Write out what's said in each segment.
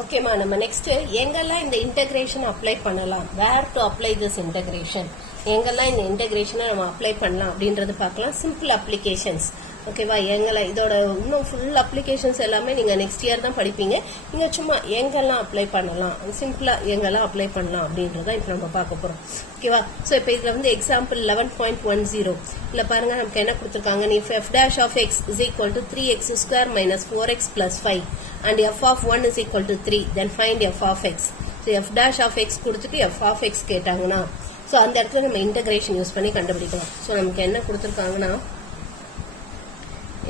ஓகேமா, நம்ம நெக்ஸ்ட் எங்கெல்லாம் இந்த இன்டகிரேஷன் அப்ளை பண்ணலாம், வேர் டு அப்ளை திஸ் இன்டகிரேஷன், எங்கெல்லாம் இந்த இன்டகிரேஷனை நம்ம அப்ளை பண்ணலாம் அப்படின்றது பார்க்கலாம். Simple applications. ஓகேவா, எங்கெல்லாம் இதோட இன்னும் ஃபுல் அப்ளிகேஷன்ஸ் எல்லாமே நீங்கள் நெக்ஸ்ட் இயர் தான் படிப்பீங்க. நீங்கள் சும்மா எங்கெல்லாம் அப்ளை பண்ணலாம், சிம்பிளாக எங்கெல்லாம் அப்ளை பண்ணலாம் அப்படின்றத இப்போ நம்ம பார்க்க போகிறோம். ஓகேவா, ஸோ இப்போ இதில் வந்து எக்ஸாம்பிள் 11.10 இல்லை பாருங்கள், நமக்கு என்ன கொடுத்துருக்காங்க. நீ f dash of x is equal to 3x square minus 4x plus 5 and f of 1 is equal to 3, then find f of x. So f dash of x கொடுத்துட்டு f of x கேட்டாங்கன்னா so அந்த இடத்துல நம்ம integration use பண்ணி கண்டுபிடிக்கலாம். So நமக்கு என்ன கொடுத்துருக்காங்கன்னா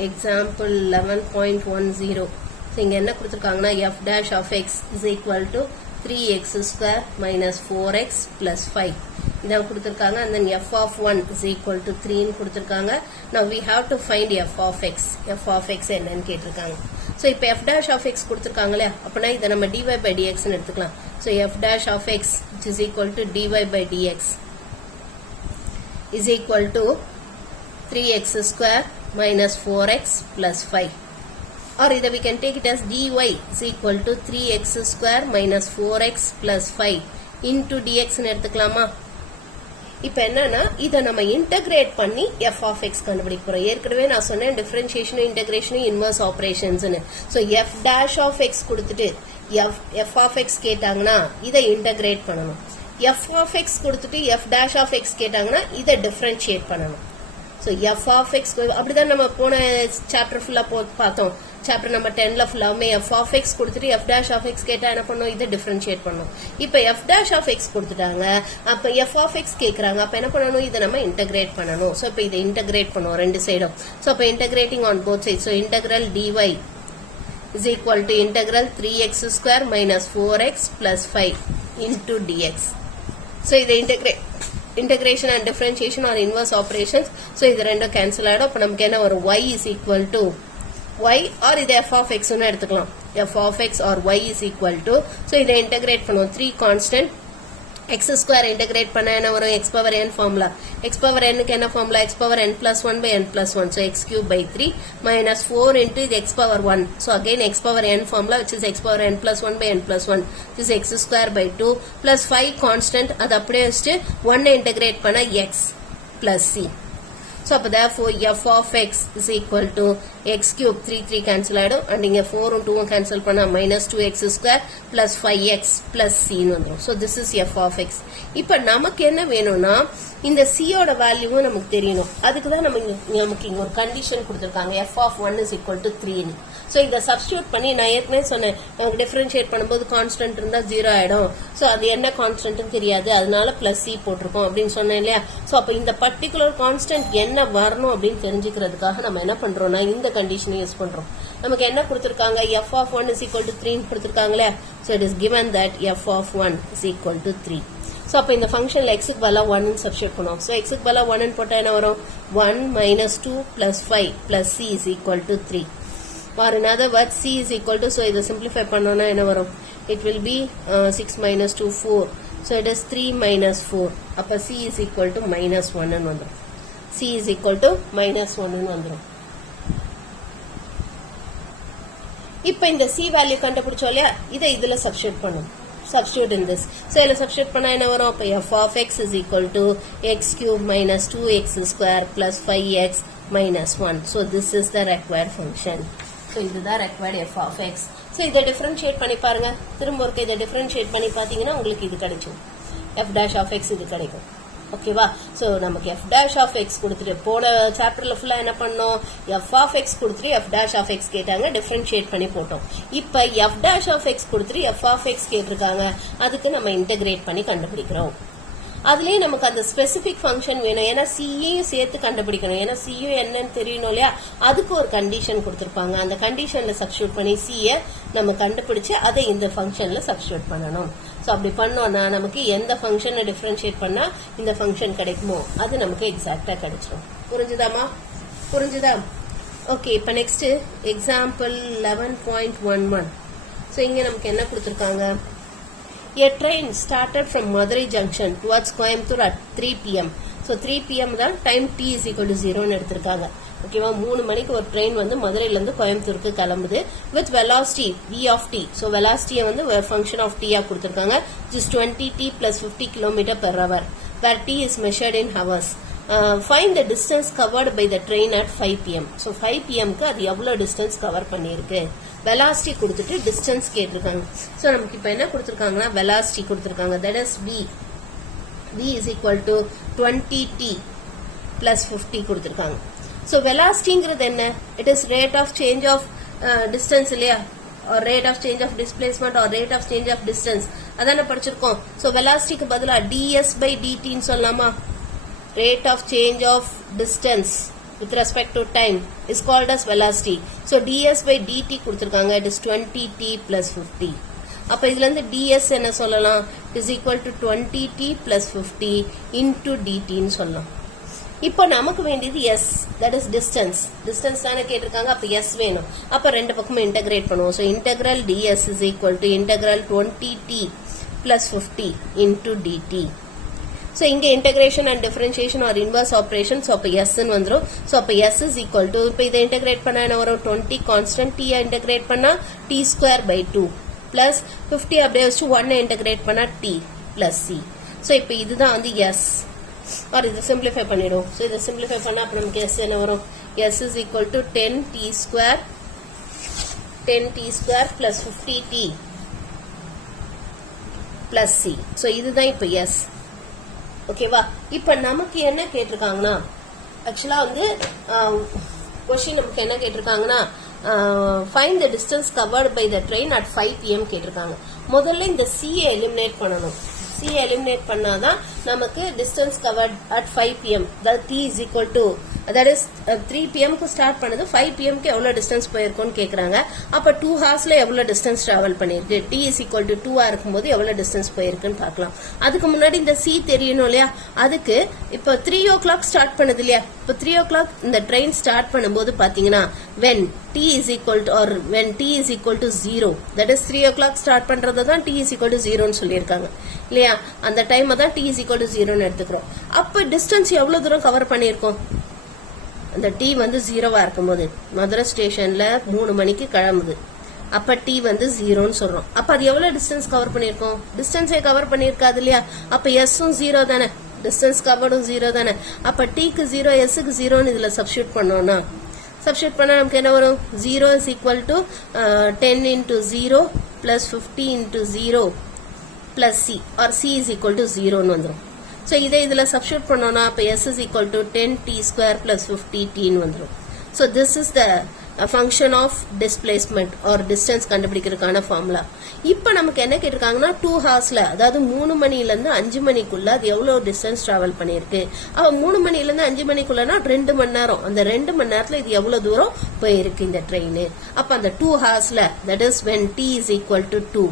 எக்ஸாம்பிள் 11.10 ஸோ இங்கே என்ன கொடுத்துருக்காங்கன்னா f dash of x is equal to 3x square minus 4x plus 5 இதான் கொடுத்துருக்காங்க. and then f of 1 is equal to 3 கொடுத்துருக்காங்க. now we have to find f of x. f of x என்னன்னு கேட்டிருக்காங்க. So இப்போ f dash of x கொடுத்துருக்காங்களே, அப்படின்னா இதை நம்ம dy by dx எடுத்துக்கலாம். So f dash of x which is equal to dy by dx is equal to 3x square minus 4x plus 5, or either we can take it as dy is equal to 3x square minus 4x plus 5 into dx ன்னு எடுத்துக்கலாமா. இப்போ என்னன்னா இதை நம்ம integrate பண்ணி f of x கண்டுபிடிக்க போறோம். ஏற்கனவே நான் சொன்னேன் டிஃபரன்ஷியேஷனும் இன்டகிரேஷனும் இன்வர்ஸ் ஆபரேஷன்ஸ்னு. So f dash of x கொடுத்துட்டு f of x கேட்டாங்கன்னா இதை இன்டகிரேட் பண்ணணும். f of x கொடுத்துட்டு f dash of x கேட்டாங்கன்னா இதை டிஃபரன்ஷியேட் பண்ணணும். ஸோ f of x அப்படிதான் நம்ம போன சாப்டர் ஃபுல்லா பார்த்தோம். சாப்டர் நம்பர் 10ல ஃபுல்லாமே f of x கொடுத்துட்டு f dash of x கேட்டா என்ன பண்ணும், இதை டிஃபரன்ஷியேட் பண்ணணும். இப்போ f dash of x கொடுத்துட்டாங்க, அப்போ f of x கேட்கறாங்க, அப்போ என்ன பண்ணணும், இதை நம்ம இன்டகிரேட் பண்ணணும். ஸோ இப்போ இதை இன்டகிரேட் பண்ணுவோம் ரெண்டு சைடும். ஸோ அப்போ integrating on both side. So integral dy is equal to integral 3x square minus 4x plus 5 into dx. So இதை integration and differentiation or inverse operations. So இது ரெண்டும் cancel ஆயிடும். அப்போ நமக்கு என்ன வரும், y is equal to y or இது f of x ன்னு எடுத்துக்கலாம். f of x or y is equal to, so இதை integrate பண்ணுவோம். 3 constant x square integrate பண்ண என்ன வரும், x power n formula. x power n க்கு என்ன formula, x power n plus 1 by n plus 1. So x cube by 3 minus 4 into the x power 1. So again x power n formula which is x power n plus 1 by n plus 1. This is x square by 2 plus 5 constant. அது அப்படியே வச்சுட்டு 1 integrate பண்ண x plus c. So therefore f of x is equal to x cube 3 cancel ஆயிடும். and இங்க 4 2 cancel பண்ணா minus 2x square plus 5x plus c ன்னு வந்துரும். So this is f of x. இப்போ நமக்கு என்ன வேணும்னா இந்த c ஓட வேல்யூவும் நமக்கு தெரியணும். அதுக்கு தான் நமக்கு இங்க ஒரு கண்டிஷன் கொடுத்திருக்காங்க, f of 1 is equal to 3 ன்னு. ஸோ இதை சப்ஸ்டியூட் பண்ணி நான் ஏற்கனவே சொன்னேன், நமக்கு டிஃபரன்ஷியேட் பண்ணும்போது கான்ஸ்டன்ட் இருந்தால் 0 ஆயிடும். ஸோ அது என்ன கான்ஸ்டன்ட்னு தெரியாது, அதனால பிளஸ் சி போட்டிருக்கோம் அப்படின்னு சொன்னேன் இல்லையா. ஸோ அப்போ இந்த பர்டிகுலர் கான்ஸ்டன்ட் என்ன வரணும் அப்படின்னு தெரிஞ்சுக்கிறதுக்காக நம்ம என்ன பண்றோம்னா இந்த கண்டிஷனை யூஸ் பண்றோம். நமக்கு என்ன கொடுத்திருக்காங்க, f of 1 is equal to 3 கொடுத்திருக்காங்களே. So it is given that f of 1 is equal to 3. So அப்போ இந்த ஃபங்க்ஷன்ல x க்கு பதிலாக 1 சப்ஸ்டியூட் பண்ணுவோம். ஸோ x க்கு பதிலாக 1 போட்டால் என்ன வரும், 1 minus 2 plus 5 plus c is equal to 3. or in other words c is equal to, so இதை simplify பண்ணோம்னா என்ன வரும், it will be 6 minus 2 4. so it is 3 minus 4. அப்போ c is equal to minus 1 ன்னு வந்துரும். c is equal to minus 1 ன்னு வந்துரும். இப்போ இந்த c வேல்யூ கண்டுபிடிச்சோம் இல்லையா, இதை இதுல சப்ஸ்டியூட் பண்ணும். substitute in this. So இதில் substitute பண்ணா என்ன வரும், அப்போ f of x is equal to x cube minus 2x square plus 5x minus 1. So this is the required function. So இதுதான் required f of x. So இதை differentiate பண்ணி பாருங்க, திரும்ப ஒருக்க இதை differentiate பண்ணி பார்த்தீங்கன்னா உங்களுக்கு இது கிடைக்கும், f dash of x இது கிடைக்கும். ஓகேவா, ஸோ நமக்கு f dash of x கொடுத்துட்டு போன சாப்டர்ல ஃபுல்லா என்ன பண்ணோம், f of x கொடுத்துட்டு f dash of x கேட்டாங்க, டிஃபரன்ஷியேட் பண்ணி போட்டோம். இப்போ f dash of x கொடுத்துட்டு f of x கேட்டிருக்காங்க, அதுக்கு நம்ம இன்டகிரேட் பண்ணி கண்டுபிடிக்கிறோம். அதுலயே நமக்கு அந்த ஸ்பெசிபிக் ஃபங்க்ஷன் வேணும், ஏன்னா சியையும் சேர்த்து கண்டுபிடிக்கணும். ஏன்னா சியும் என்னன்னு தெரியணும் இல்லையா, அதுக்கு ஒரு கண்டிஷன் கொடுத்திருப்பாங்க. அந்த கண்டிஷன்ல சப்ஸ்டியூட் பண்ணி சியை நம்ம கண்டுபிடிச்சு அதை இந்த ஃபங்க்ஷன்ல சப்ஸ்டியூட் பண்ணணும். ஸோ அப்படி பண்ணோம்னா நமக்கு எந்த ஃபங்க்ஷனை டிஃபரன்ஷியேட் பண்ணா இந்த ஃபங்க்ஷன் கிடைக்குமோ அது நமக்கு எக்ஸாக்டா கிடைச்சிடும். புரிஞ்சுதாமா, புரிஞ்சுதா? ஓகே, இப்போ நெக்ஸ்ட் எக்ஸாம்பிள் 11.11. ஸோ இங்க நமக்கு என்ன கொடுத்திருக்காங்க, a train started from Madurai junction towards Coimbatore at 3 p.m. So 3 p.m. தான் time t is equal to 0 ன்னு எடுத்திருக்காங்க. ஓகேவா 3 மணிக்கு ஒரு ட்ரெயின் வந்து மதுரையில இருந்து கோயம்புத்தூருக்கு கிளம்புது with velocity v of t. So வெலாசிட்டியை வந்து ஃபங்க்ஷன் ஆஃப் t கொடுத்துருக்காங்க. just 20t plus 50 km per hour where t is measured in hours. Find the distance covered by the train at 5 pm. So 5 pmக்கு அது எவ்வளோ distance cover பண்ணியிருக்கு velocity கொடுத்துட்டு distance கேட்டிருக்காங்க. So நமக்கு இப்போ என்ன கொடுத்துருக்காங்கன்னா வெலாசிட்டி கொடுத்துருக்காங்க. That is v is equal to 20t plus 50 கொடுத்துருக்காங்க. ஸோ வெலாசிட்டிங்கிறது என்ன? It is rate of change of distance இல்லையா, or rate of change of displacement or rate of change of distance அதான படிச்சிருக்கோம். ஸோ வெலாசிட்டிக்கு பதிலா ds by dt ன்னு சொல்லலாமா? Rate of change of distance with respect to time is called as velocity. So ds by dt கொடுத்திருக்காங்க. It is 20t plus 50. அப்ப இதுல இருந்து ds என்ன சொல்லலாம்? It is equal to 20t plus 50 into dt ன்னு சொல்லலாம். இப்போ நமக்கு வேண்டியது s, that is distance. distance தானே கேட்டிருக்காங்க. அப்ப s வேணும். அப்ப ரெண்டு பக்கமும் இன்டகிரேட் பண்ணுவோம். So integral ds is equal to integral 20t plus 50 into dt. So இங்க integration and differentiation or inverse operation. So அப்ப s ன்னு வந்துரும். So அப்ப s is equal to இப்போ இதை இன்டகிரேட் பண்ணா என்ன வரும்? 20 constant t இன்டகிரேட் பண்ணா t square by 2 plus 50 அப்படியே வச்சு 1 இன்டகிரேட் பண்ணா t plus c. So இப்போ இதுதான் வந்து s. or இதை simplify பண்ணிடும். So இதை simplify பண்ணா அப்ப நமக்கு s என்ன வரும்? s is equal to 10t square plus 50t plus c. So இதுதான் இப்போ s. ஓகேவா? இப்ப நமக்கு என்ன கேட்டிருக்காங்கன்னா ஆக்சுவலா வந்து क्वेश्चन நமக்கு என்ன கேட்டிருக்காங்கன்னா find the distance covered by the train at 5 pm கேட்டிருக்காங்க. முதல்ல இந்த c எலிமினேட் பண்ணணும். c எலிமினேட் பண்ணாதான் நமக்கு distance covered at 5 pm that t is equal to that is 3 pm க்கு ஸ்டார்ட் பண்ணது 5 pm க்கு எவ்வளவு டிஸ்டன்ஸ் போயிருக்கும்னு கேக்குறாங்க. அப்ப 2 ஹார்ஸ்ல எவ்வளவு டிஸ்டன்ஸ் டிராவல் பண்ணிருக்கு? t is equal to 2 இருக்கும்போது எவ்வளவு டிஸ்டன்ஸ் போயிருக்குன்னு பார்க்கலாம். அதுக்கு முன்னாடி இந்த c தெரியணும் இல்லையா? அதுக்கு இப்போ 3 o'clock ஸ்டார்ட் பண்ணது இல்லையா? இப்போ 3 o'clock இந்த ட்ரெயின் ஸ்டார்ட் பண்ணும்போது பாத்தீங்கன்னா when t is equal to or when t is equal to 0 that is 3 o'clock start பண்றது தான் t is equal to 0 ன்னு சொல்லியிருக்காங்க இல்லையா? அந்த டைம் தான் t is equal to 0 ன்னு எடுத்துக்கிறோம். அப்ப டிஸ்டன்ஸ் எவ்வளவு தூரம் கவர் பண்ணியிருக்கோம்? அந்த t வந்து 0வா இருக்கும்போது மதுரை ஸ்டேஷன்ல 3 மணிக்கு கிளம்புது. அப்ப t வந்து 0ன்னு சொல்றோம். அப்ப அது எவ்வளவு டிஸ்டன்ஸ் கவர் பண்ணிருக்கோம்? டிஸ்டன்ஸே கவர் பண்ணிருக்காது இல்லையா? அப்ப s உம் 0 தானே, டிஸ்டன்ஸ் கவர்டும் 0 தானே. அப்ப t க்கு 0 s க்கு 0ன்னு இதுல சப்ஸ்டிட்யூட் பண்ணோம்னா சப்ஸ்டிட்யூட் பண்ணா நமக்கு என்ன வரும்? 0 is equal to 10 into 0 plus 50 into 0 plus c or c is equal to 0 ன்னு வந்துரும். So இதை இதுல சப்ஸ்டிட்யூட் பண்ணோம்னா அப்ப s is equal to 10t square plus 50t ன்னு வந்துரும். So this is the function of displacement or distance கண்டுபிடிக்கிறதுக்கான formula. இப்போ நமக்கு என்ன கேட்டிருக்காங்கன்னா 2 ஹார்ஸ்ல அதாவது 3 மணில இருந்து 5 மணிக்குள்ள அது எவ்வளவு டிஸ்டன்ஸ் டிராவல் பண்ணிருக்கு? அப்ப 3 மணில இருந்து 5 மணிக்குள்ளனா 2 மணி நேரம். அந்த 2 மணி நேரத்துல இது எவ்வளவு தூரம் போயிருக்கு இந்த ட்ரெயின்? அப்ப அந்த 2 ஹார்ஸ்ல that is when t is equal to 2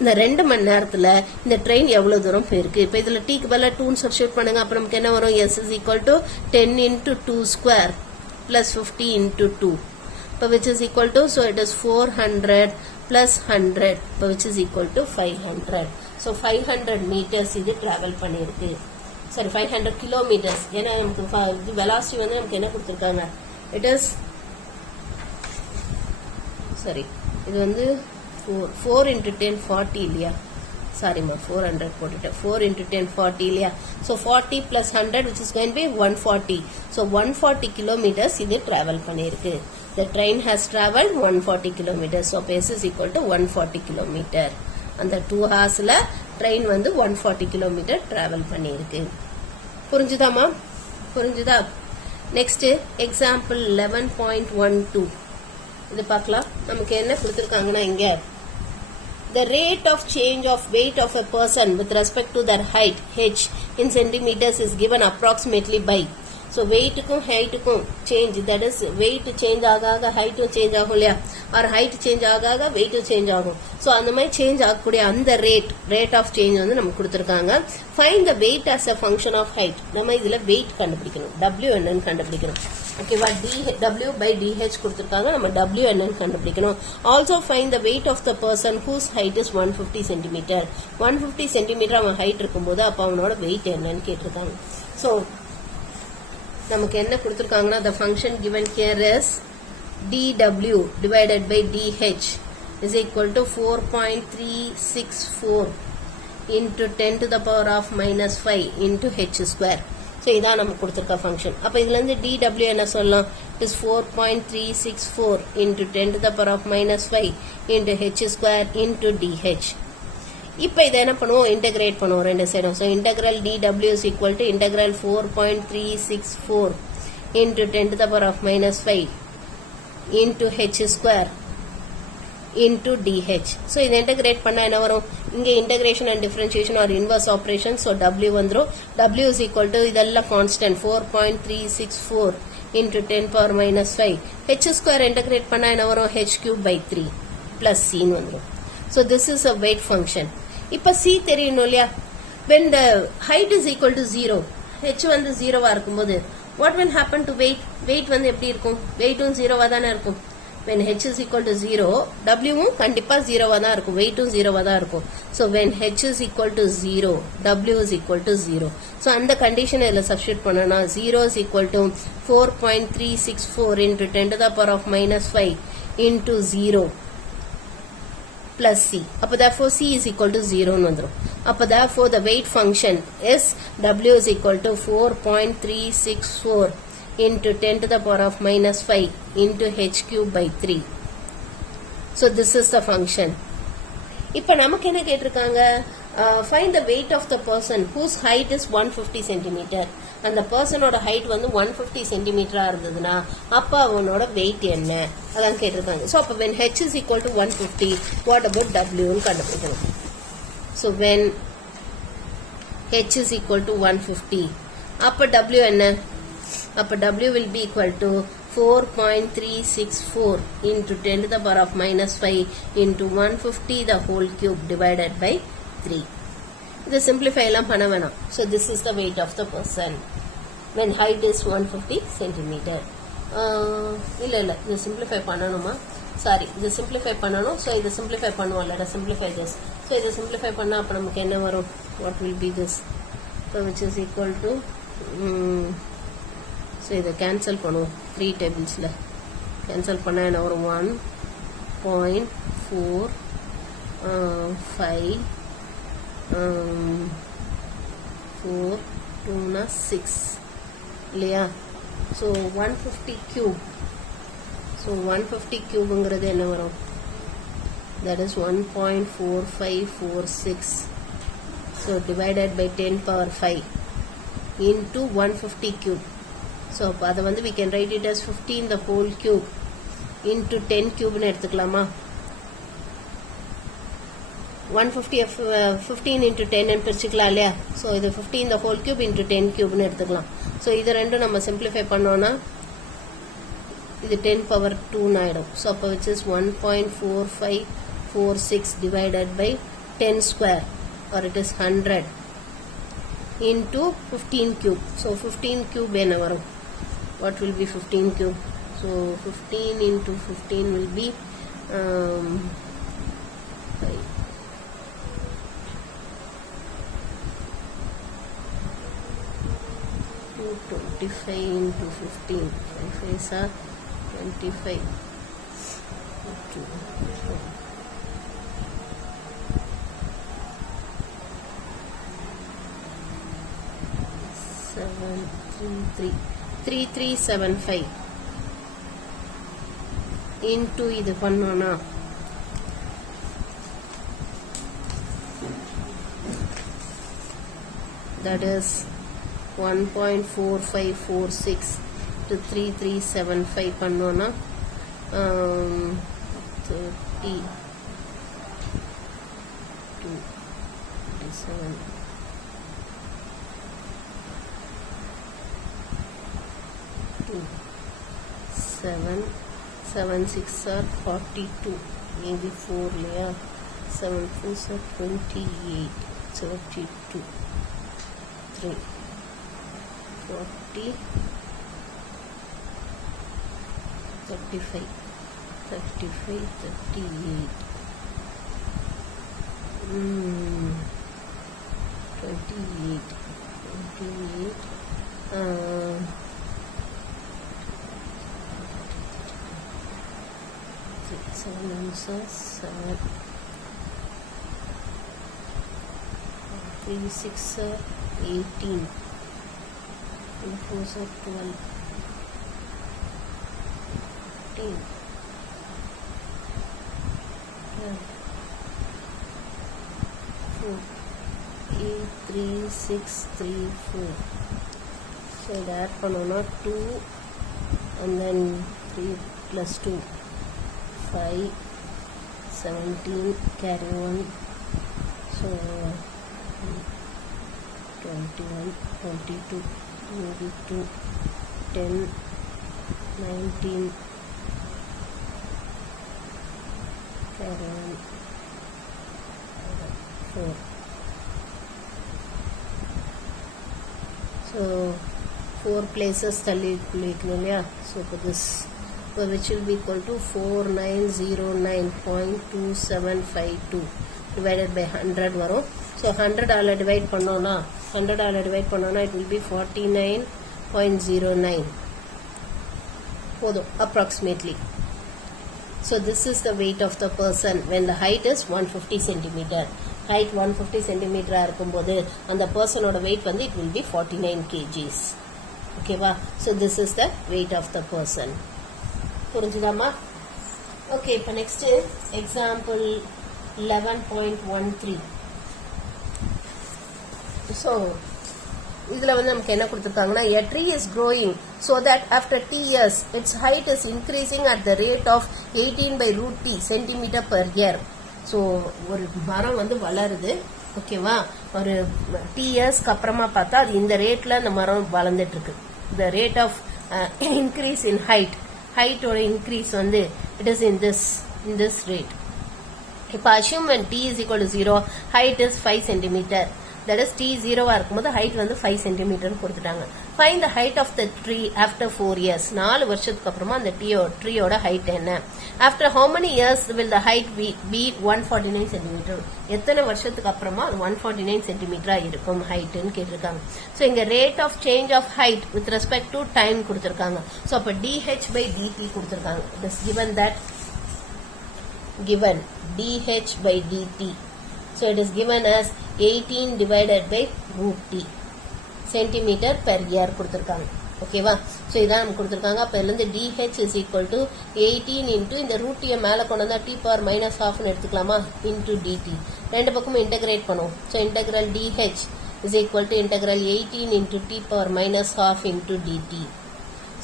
இந்த 2 மணி நேரத்துல இந்த ட்ரெயின் எவ்வளவு தூரம் போயிருக்கு? இப்ப இதுல t க்கு பதிலா 2 சப்ஸ்டிட்யூட் பண்ணுங்க. அப்ப நமக்கு என்ன வரும்? s is equal to 10 into 2 square plus 50 into 2 which is equal to, so it is 400 plus 100 which is equal to 500. So 500 meters இது travel பண்ணிருக்கு. sorry 500 kilometers. ஏன்னா நமக்கு velocity வந்து நமக்கு என்ன கொடுத்திருக்காங்க? it is sorry இது வந்து 4 into 10 40 இல்லையா? சாரிமா 400 போட்டுட்டேன். 4 into 10 40 இல்லையா? So 40 plus 100 which is going to be 140. So 140 kilometers இது travel பண்ணிருக்கு. The train has traveled 140 kilometers. So s is equal to 140 kilometer. அந்த 2 ஹார்ஸ்ல ட்ரெயின் வந்து 140 kilometer travel பண்ணிருக்கு. புரிஞ்சுதாமா? புரிஞ்சுதா? நெக்ஸ்ட் எக்ஸாம்பிள் 11.12 இது பார்க்கலாம். நமக்கு என்ன கொடுத்திருக்காங்கன்னா இங்க the rate of change of weight of a person with respect to their height h in centimeters is given approximately by. So weight க்கும் height க்கும் change, that is weight change ஆக height change ஆகும் இல்லையா? or height change ஆக weight change ஆகும். so அந்த மாதிரி change ஆகக்கூடிய அந்த rate of change வந்து நமக்கு கொடுத்திருக்காங்க. find the weight as a function of height. நம்ம இதுல weight கண்டுபிடிக்கணும். w என்னன்னு கண்டுபிடிக்கணும். ஓகேவா? w by dh கொடுத்திருக்காங்க. நம்ம w என்னன்னு கண்டுபிடிக்கணும். also find the weight of the person whose height is 150 cm. 150 cm அவன் height இருக்கும்போது அப்ப அவனோட weight என்னன்னு கேட்டிருக்காங்க. so நமக்கு என்ன கொடுத்திருக்காங்கன்னா the function given here is dw divided by dh is equal to 4.364 into 10 to the power of minus 5 into h square. So இதான் நமக்கு கொடுத்திருக்க function. அப்ப இதுல இருந்து dw என்ன சொல்லலாம்? It is 4.364 into 10 to the power of minus 5 into h square into dh. இப்போ இதை என்ன பண்ணுவோம்? இன்டகிரேட் பண்ணுவோம் ரெண்டு சைடும். So integral dw is equal to integral 4.364 into 10 to the power of minus 5 into h square into dh. So இதை integrate பண்ணால் என்ன வரும்? இங்கே integration and differentiation are inverse operation. So w வந்துடும். w is equal to இதெல்லாம் constant 4.364 into 10 power minus 5. h square integrate பண்ணால் என்ன வரும்? h cube by 3 plus c வந்துடும். So this is a weight function. இப்ப c தெரியணும் இல்லையா? When the height is equal to 0, h வந்து 0வா இருக்கும்போது what will happen to weight? weight வந்து எப்படி இருக்கும்? weightடும் 0வா தானே இருக்கும். when h is equal to 0, wவும் கண்டிப்பா 0வா தான் இருக்கும். weightடும் 0வா தான் இருக்கும். So when h is equal to 0, w is equal to 0. So அந்த கண்டிஷன் இதுல சப்ஸ்டிட்யூட் பண்ணனா 0 is equal to 4.364 into 10 to the power of minus 5 into 0 plus c. அப்ப therefore c is equal to 0 ன்னு வந்துரும். அப்ப therefore the weight function is w is equal to 4.364 into 10 to the power of minus 5 into h cube by 3. So this is the function. இப்ப நமக்கு என்ன கேட்டிருக்காங்க? Find the weight of the person whose height is 150 centimeter. அந்த பர்சனோட height வந்து 150 சென்டிமீட்டரா இருந்ததுன்னா அப்ப அவனோட wait என்ன அதான் கேட்டிருக்காங்க. ஸோ அப்போ when h is equal to 150, what about w ன்னு கண்டுபிடிக்கணும். So when h is equal to 150, அப்ப w என்ன? அப்ப w will be equal to 4.364 into 10 to the power of minus 5 into 150 the whole cube divided by 3. இதை simplify எல்லாம் பண்ண வேணாம். So this is the weight of the person when height is 150 centimeter. இல்ல இது simplify பண்ணணுமா? Sorry, இது simplify பண்ணணும். So இதை simplify பண்ணுவோம். Let us simplify this. So இதை simplify பண்ணா அப்ப நமக்கு என்ன வரும்? What will be this? So which is equal to so இதை cancel பண்ணுவோம். 3 tablesல cancel பண்ணா என்ன வரும்? 1.45 4 2 6 இல்லையா? So 150 cube. ஸோ 150 cubeங்கிறது என்ன வரும்? that is 1.4546. so divided by 10 power 5 into 150 cube. So அப்போ அதை வந்து we can write it as 15 the whole cube into 10 cubeன்னு எடுத்துக்கலாமா? 150 15 into 10 ன்னு பிரிச்சுக்கலாம் இல்லையா? ஸோ இது 15 the whole cube into 10 cubeன்னு எடுத்துக்கலாம். ஸோ இது ரெண்டும் நம்ம சிம்பிளிஃபை பண்ணோம்னா இது 10 power 2 ஆயிடும். ஸோ அப்போ which is 1.4546 divided by 10 square or it is 100 into 15 cube. So 15 cube என்ன வரும்? What will be 15 cube? So 15 into 15 will be 25 into 15. 5 is 25. 3375 into இது பண்ணோம்னா that is 1.4546 to 3375 பண்ணோம்னா 32 27 7 6 are 42 maybe 4 layer 7 4 are 28 32 3 40 35 38 28 7 ones are 7, 3 6 are 18, 2 4 are 12, 15, 4, 8 3 6 3 4. So that panona 2 and then 3 plus 2 5 17 carry 1, so 21 22 22 10 19 carry 1 4. So 4 places tally yeah. So for this, which will be equal to 4909.2752 divided by 100 varum. So 100 ஆல divide பண்ணோம்னா 100 ஆல divide பண்ணோம்னா it will be 49.09 போதும் approximately. So this is the weight of the person when the height is 150 centimeter. Height 150 centimeter இருக்கும்போது அந்த personோட weight வந்து it will be 49 kgs. Okay va? So this is the weight of the person. புரிஞ்சுதாமா? Okay, இப்போ next example 11.13. So இதுல வந்து நமக்கு என்ன கொடுத்திருக்காங்கன்னா a tree is growing so that after t years its height is increasing at the rate of 18 by root t centimeter per year. So ஒரு மரம் வந்து வளருது, ஓகேவா, ஒரு டி இயர்ஸ்க்கு அப்புறமா பார்த்தா அது இந்த ரேட்ல அந்த மரம் வளர்ந்துட்டு இருக்கு. The rate of increase in ஹைட்டோட இன்க்ரீஸ் வந்து it is in this rate. இப்போ assume when t is equal to 0, height is 5 centimeter. That is t 0வா இருக்கும்போது height வந்து 5 centimeter கொடுத்துட்டாங்க. Find the height of the tree after 4 years. 4 வருஷத்துக்கு அப்புறமா அந்த ட்ரீயோட height என்ன? After how many years will the height be 149 centimeter? எத்தனை வருஷத்துக்கு அப்புறமா 149 centimeter இருக்கும் ஹைட்னு கேட்டிருக்காங்க. ஸோ இங்க rate of change of height with respect to time கொடுத்துருக்காங்க. ஸோ அப்போ dh by dt கொடுத்துருக்காங்க. It is given dh by dt. So it is given as 18 divided by root t centimeter per year கொடுத்திருக்காங்க. ஓகேவா? So இதான் நமக்கு கொடுத்திருக்காங்க. அப்போ இதுலேருந்து dh is equal to 18 into இந்த root t மேலே கொண்டு வந்தால் t power minus halfனு எடுத்துக்கலாமா, into dt. ரெண்டு பக்கமும் இன்டகிரேட் பண்ணுவோம். So integral dh is equal to integral 18 into t power minus half into dt.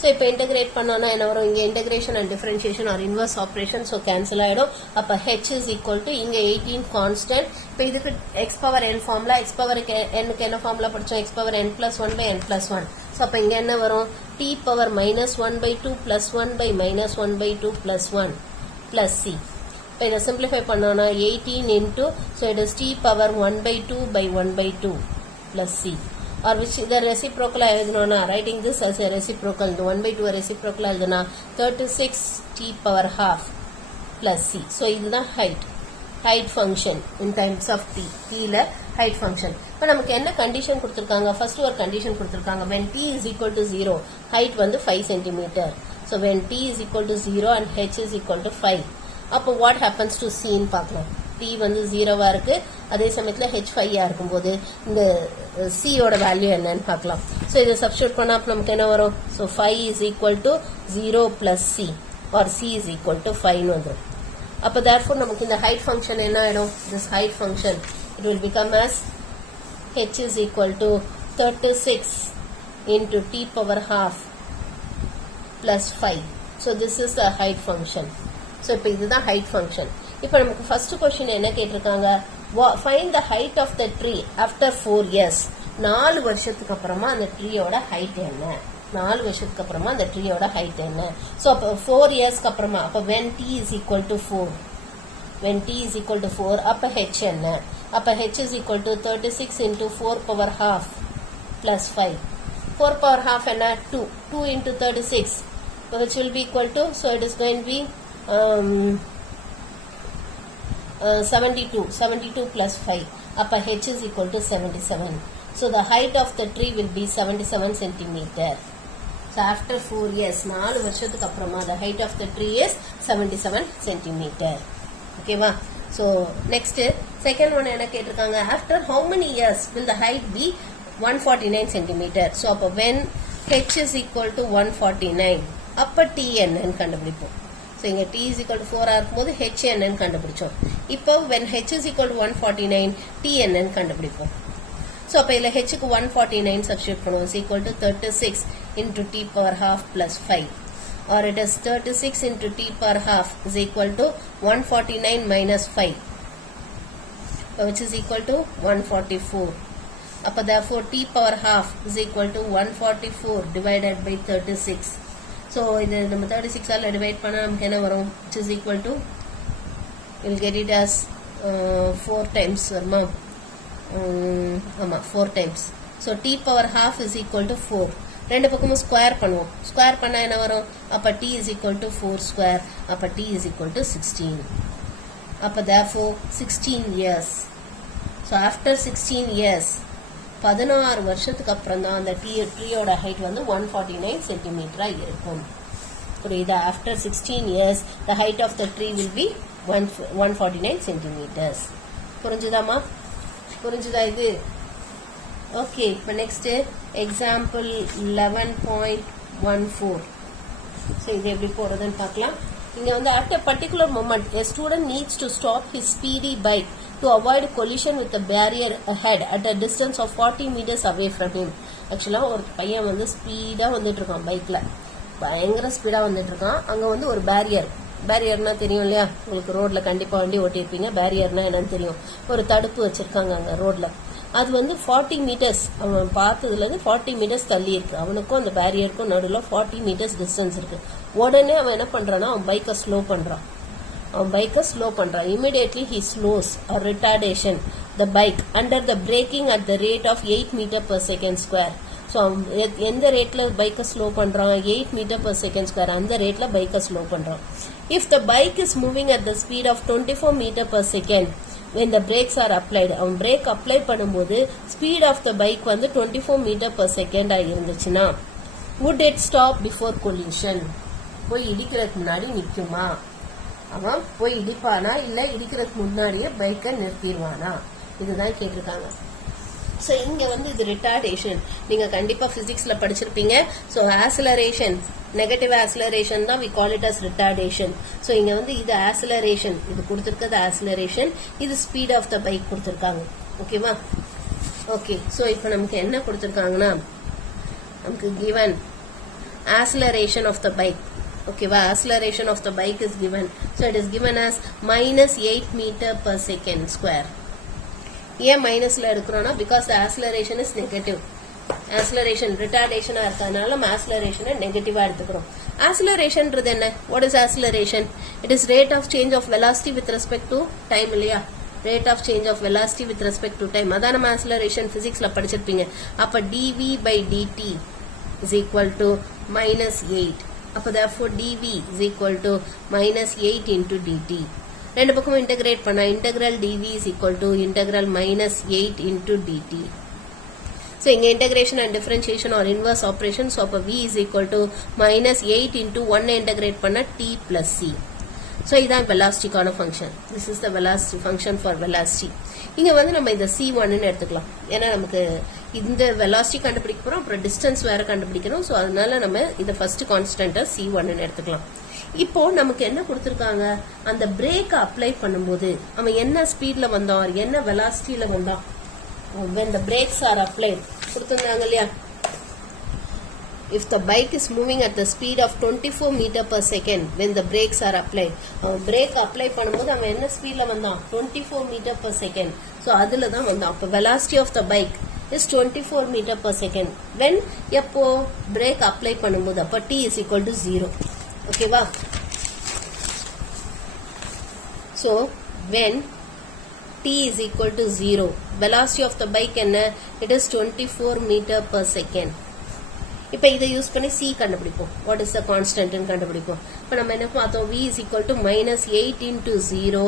So இப்போ இன்டகிரேட் பண்ணோன்னா என்ன வரும், இங்கே integration and differentiation are inverse operation, so cancel ஆகிடும். அப்போ ஹெச் இஸ் ஈக்குவல் டு இங்கே 18 கான்ஸ்டன்ட். இப்போ இதுக்கு X power n formula, X power என்னுக்கு என்ன ஃபார்முலா படித்தோம், X power n plus 1 by n plus 1. So அப்போ இங்கே என்ன வரும், D power -1/2 plus 1 by -1/2 plus 1 plus c. இப்போ இதை சிம்பிளிஃபை பண்ணோன்னா 18 into, so it is t power 1/2 by 1/2 plus c. Or which the reciprocal எழுதணும்னா writing this as a reciprocal, the 1/2 reciprocal எழுதுனா 36 t power half plus c. So இதுதான் height function in terms of t. t ல height function. இப்போ நமக்கு என்ன condition கொடுத்திருக்காங்க, first ஒரு condition கொடுத்திருக்காங்க, when t is equal to 0 height வந்து 5 centimeter. So when t is equal to 0 and h is equal to 5, அப்போ what happens to c ன்னு பார்க்கலாம். t வந்து 0வா இருக்கு, அதே சமயத்தில் h 5ஆ இருக்கும்போது இந்த c யோட வேல்யூ என்னன்னு பார்க்கலாம். ஸோ இதை சப்ஸ்டியூட் பண்ணா நமக்கு என்ன வரும், so 5 is equal to 0 plus c or c is equal to 5னு வந்துடும். அப்போ therefore நமக்கு இந்த height function என்ன ஆயிடும், this height function it will become as h is equal to 36 into t power half plus 5. So this is the height function. So இப்போ இதுதான் height function. இப்போ நமக்கு ஃபர்ஸ்ட் கொஸ்டின் என்ன கேட்டிருக்காங்க, find the height of the tree after 4 years. 4 வருஷத்துக்கு அப்புறமா அந்த ட்ரீயோட height என்ன, 4 வருஷத்துக்கு அப்புறமா அந்த ட்ரீயோட ஹைட் என்ன. ஸோ அப்போ 4 இயர்ஸ்க்கு அப்புறமா, அப்போ when t is equal to 4, when t is equal to 4, அப்போ h என்ன, அப்போ h is equal to 36 into 4 power half plus 5. 4 power half என்ன, 2 into 36, which will be equal to, so it is going to be 72 plus 5. Appa h is equal to 77. So the height of the tree will be 77 centimeter. So after 4 years, 4 வருஷத்துக்கு அப்புறமா the height of the tree is 77 centimeter. ஓகேவா? So next second one என்ன கேட்டிருக்காங்க, after how many years will the height be 149 centimeter? So அப்போ when h is equal to 149, அப்போ t என்னன்னு கண்டுபிடிப்போம். So இங்க t is equal to 4 இருக்கும்போது h என்னன்னு கண்டுபிடிச்சோம். இப்போ when h is equal to 149, t என்னன்னு கண்டுபிடிப்போம். So அப்போ இதில் h க்கு 149 substitute பண்ணுவோம், is equal to 36 into t power half plus 5. Or it is 36 into t power half is equal to 149 minus 5, which is equal to 144. அப்போ therefore t power half is equal to 144 divided by 36. So இது நம்ம 36 all divide பண்ணா நமக்கு என்ன வரும், which is equal to, we'll get it as 4 times வருமா, ஆமாம் 4 times. So t power half is equal to 4. ரெண்டு பக்கமும் ஸ்கொயர் பண்ணுவோம், ஸ்கொயர் பண்ணால் என்ன வரும், அப்போ t is equal to 4 square, அப்போ t is equal to 16. அப்போ therefore 16 years. So after 16 years, 16 வருஷத்துக்கு அப்புறம் தான் அந்த ட்ரீயோட ஹைட் வந்து 149 சென்டிமீட்டராக இருக்கும். புரியுதா? after 16 years, the height of the tree will be 149 centimeters. புரிஞ்சுதாமா? புரிஞ்சுதா இது? ஓகே, இப்போ நெக்ஸ்ட் எக்ஸாம்பிள் 11.14. ஸோ இது எப்படி போகிறதுன்னு பார்க்கலாம். இங்கே வந்து at a particular moment, a student needs to stop his speedy bike to avoid collision with a barrier ahead at a distance of 40 meters away from him. ஆக்சுவலாக ஒரு பையன் வந்து ஸ்பீடாக வந்துட்டு இருக்கான், பைக்கில் பயங்கர ஸ்பீடாக வந்துட்டு இருக்கான். அங்கே வந்து ஒரு பேரியர்னா தெரியும் இல்லையா உங்களுக்கு, ரோட்ல கண்டிப்பாக வண்டி ஓட்டியிருப்பீங்க. பேரியர்னா என்னன்னு தெரியும், ஒரு தடுப்பு வச்சிருக்காங்க அங்கே ரோட்ல. அது வந்து 40 மீட்டர்ஸ், அவன் பார்த்ததுலேருந்து 40 மீட்டர்ஸ் தள்ளி இருக்கு. அவனுக்கும் அந்த பேரியருக்கும் நடுவில் 40 மீட்டர்ஸ் டிஸ்டன்ஸ் இருக்கு. உடனே அவன் என்ன பண்றான்னா அவன் பைக்கை ஸ்லோ பண்றான். Immediately he slows or retardation the bike under the braking at the rate of 8 meter per second square. So எந்த ரேட்ல பைக்கை ஸ்லோ பண்றான், 8 மீட்டர் per second square, அந்த ரேட்ல பைக்கை ஸ்லோ பண்றான். If the bike is moving at the speed of 24 meter per second when the brakes are applied, அவன் break apply பண்ணும்போது ஸ்பீட் ஆஃப் த பைக் வந்து 24 மீட்டர் per second இருந்துச்சுன்னா, would it stop before collision? போய் இடிக்கிறதுக்கு முன்னாடி நிற்குமா? அவன் போய் இடிப்பானா இல்ல இடிக்கிறதுக்கு முன்னாடியே பைக்கை நிறுத்திடுவானா? இதுதான் கேட்டிருக்காங்க. ஸோ இங்க வந்து இது ரிட்டார்டேஷன், நீங்க கண்டிப்பா பிசிக்ஸ்ல படிச்சிருப்பீங்க. ஸோ ஆக்சிலரேஷன், நெகட்டிவ் ஆக்சிலரேஷன் தான் we call it as retardation. So இங்க வந்து இது ஆக்சிலரேஷன், இது கொடுத்துருக்கிறது ஆக்சிலரேஷன், இது ஸ்பீட் ஆஃப் த பைக் கொடுத்துருக்காங்க. ஓகேவா? ஓகே, ஸோ இப்போ நமக்கு என்ன கொடுத்துருக்காங்கன்னா, நமக்கு given acceleration of the bike. ஓகேவா? acceleration of the bike is given. So it is given as -8 meter per second square. ஏன் மைனஸ்ல எடுக்கிறோம்னா, because acceleration is negative. Acceleration ரிட்டார்டேஷனா இருக்கிறதுனால நம்ம ஆக்சிலரேஷனை நெகட்டிவா எடுத்துக்கிறோம். ஆக்சிலரேஷன்ன்றது என்ன? What is acceleration? It is rate of change of velocity with respect to time இல்லையா? Rate of change of velocity with respect to time, அதான் நம்ம ஆக்சிலரேஷன் பிசிக்ஸ்ல படிச்சிருப்பீங்க. அப்ப dv/dt is equal to -8. அப்போ therefore dv is equal to -8 into dt. ரெண்டு பக்கமும் integrate பண்ணா integral dv is equal to integral -8 into dt. So இங்க integration and differentiation are inverse operation. So அப்போ v is equal to -8 into 1 integrate பண்ணா t plus c. So இதான் வெலாசிட்டிக்கான function. This is the velocity function for velocity. இங்க வந்து நம்ம இதை c1ன்னு எடுத்துக்கலாம். ஏன்னா நமக்கு இந்த வெலாசிட்டி கண்டுபிடிக்க போறோம், அப்புறம் டிஸ்டன்ஸ் வேற கண்டுபிடிக்கணும். ஸோ அதனால நம்ம இதை ஃபர்ஸ்ட் கான்ஸ்டன்டா c1ன்னு எடுத்துக்கலாம். இப்போ நமக்கு என்ன கொடுத்திருக்காங்க, அந்த பிரேக் அப்ளை பண்ணும்போது அவன் என்ன ஸ்பீட்ல வந்தான், என்ன வெலாசிட்டியில வந்தான், when the brakes are applied கொடுத்திருந்தாங்க இல்லையா? If the bike is moving at the speed of 24 meter per second when the brakes are applied, அவன் பிரேக் அப்ளை பண்ணும்போது அவன் என்ன ஸ்பீட்ல வந்தான், 24 meter per second. ஸோ அதுல தான் வந்தான். அப்போ velocity of the bike is 24 meter per second when எப்போ பிரேக் அப்ளை பண்ணும்போது, அப்போ t is equal to 0. ஓகேவா? So when t is equal to 0, velocity of the bike என்ன, it is 24 meter per second. இப்போ இதை யூஸ் பண்ணி c கண்டுபிடிப்போம். what is the constant ன்னு கண்டுபிடிப்போம். இப்போ நம்ம என்ன பார்த்தோம், v is equal to -8 into 0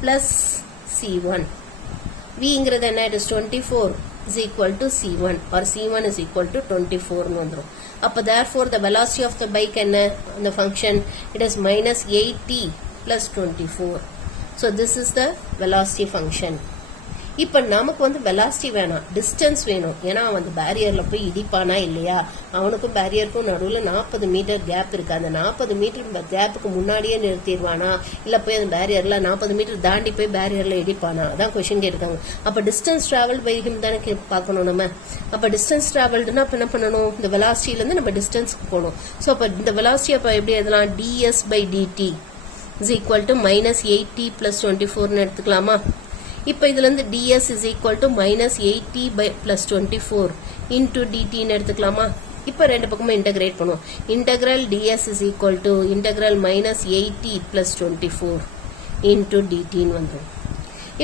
plus c1. vங்கிறது என்ன, it is 24 is equal to c1 or c1 is equal to 24 ன்னு வந்துரும். அப்போ therefore the velocity of the bike என்ன அந்த function it is minus 8t plus 24. So this is the velocity function. இப்போ நமக்கு வந்து velocity வேணாம், டிஸ்டன்ஸ் வேணும். ஏன்னா அவன் அந்த பேரியரில் போய் இடிப்பானா இல்லையா, அவனுக்கும் பேரியருக்கும் நடுவில் 40 மீட்டர் கேப் இருக்கு. அந்த 40 மீட்டர் கேப்புக்கு முன்னாடியே நிறுத்திடுவானா, இல்லை போய் அந்த பேரியரில் 40 மீட்டர் தாண்டி போய் பேரியரில் இடிப்பானா, அதான் கொஸ்டின் கேட்காங்க. அப்போ டிஸ்டன்ஸ் டிராவல் பை ஹிம் தானே பார்க்கணும் நம்ம. அப்போ டிஸ்டன்ஸ் டிராவல்டுனா அப்போ என்ன பண்ணணும், இந்த வெலாசிட்டியிலேருந்து நம்ம டிஸ்டன்ஸ்க்கு போகணும். ஸோ அப்போ இந்த வெலாசிட்டி அப்போ எப்படி எழுதலாம், ds by dt is equal to minus 8t plus 24 எடுத்துக்கலாமா. இப்போ இதுல இருந்து ds is equal to minus 8t by plus 24 into dt ன்னு எடுத்துக்கலாமா. இப்போ ரெண்டு பக்கமும் இன்டகிரேட் பண்ணுவோம். integral ds is equal to integral minus 8t plus 24 into dt ன்னு வந்துடும்.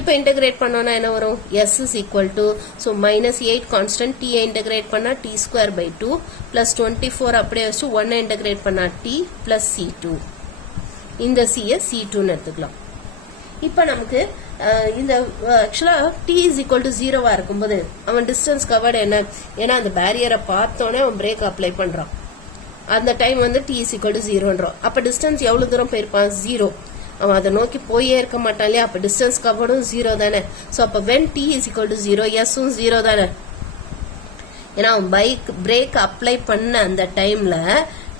இப்போ இன்டகிரேட் பண்ணோம்னா என்ன வரும், s is equal to so minus 8 constant t integrate பண்ணா t square by 2 plus 24 அப்படியே வச்சு 1 இன்டகிரேட் பண்ணா t plus c2. இந்த c c2 ன்னு எடுத்துக்கலாம். இப்போ நமக்கு இந்த ஆக்சுவலா t is equal to 0 இருக்கும்போது அவன் டிஸ்டன்ஸ் கவர்டு என்ன, ஏன்னா அந்த பேரியரை பார்த்தோன்னே அவன் பிரேக் அப்ளை பண்றான். அந்த டைம் வந்து t is equal to 0ன்றோம். அப்ப டிஸ்டன்ஸ் எவ்வளவு தூரம் போயிருப்பான், 0. அவன் அதை நோக்கி போயே இருக்க மாட்டான் இல்லையா, அப்ப டிஸ்டன்ஸ் கவர்டும் 0 தானே. ஸோ அப்ப when t is equal to 0 s-ம் 0 தானே. ஏன்னா அவன் பைக் பிரேக் அப்ளை பண்ண அந்த டைம்ல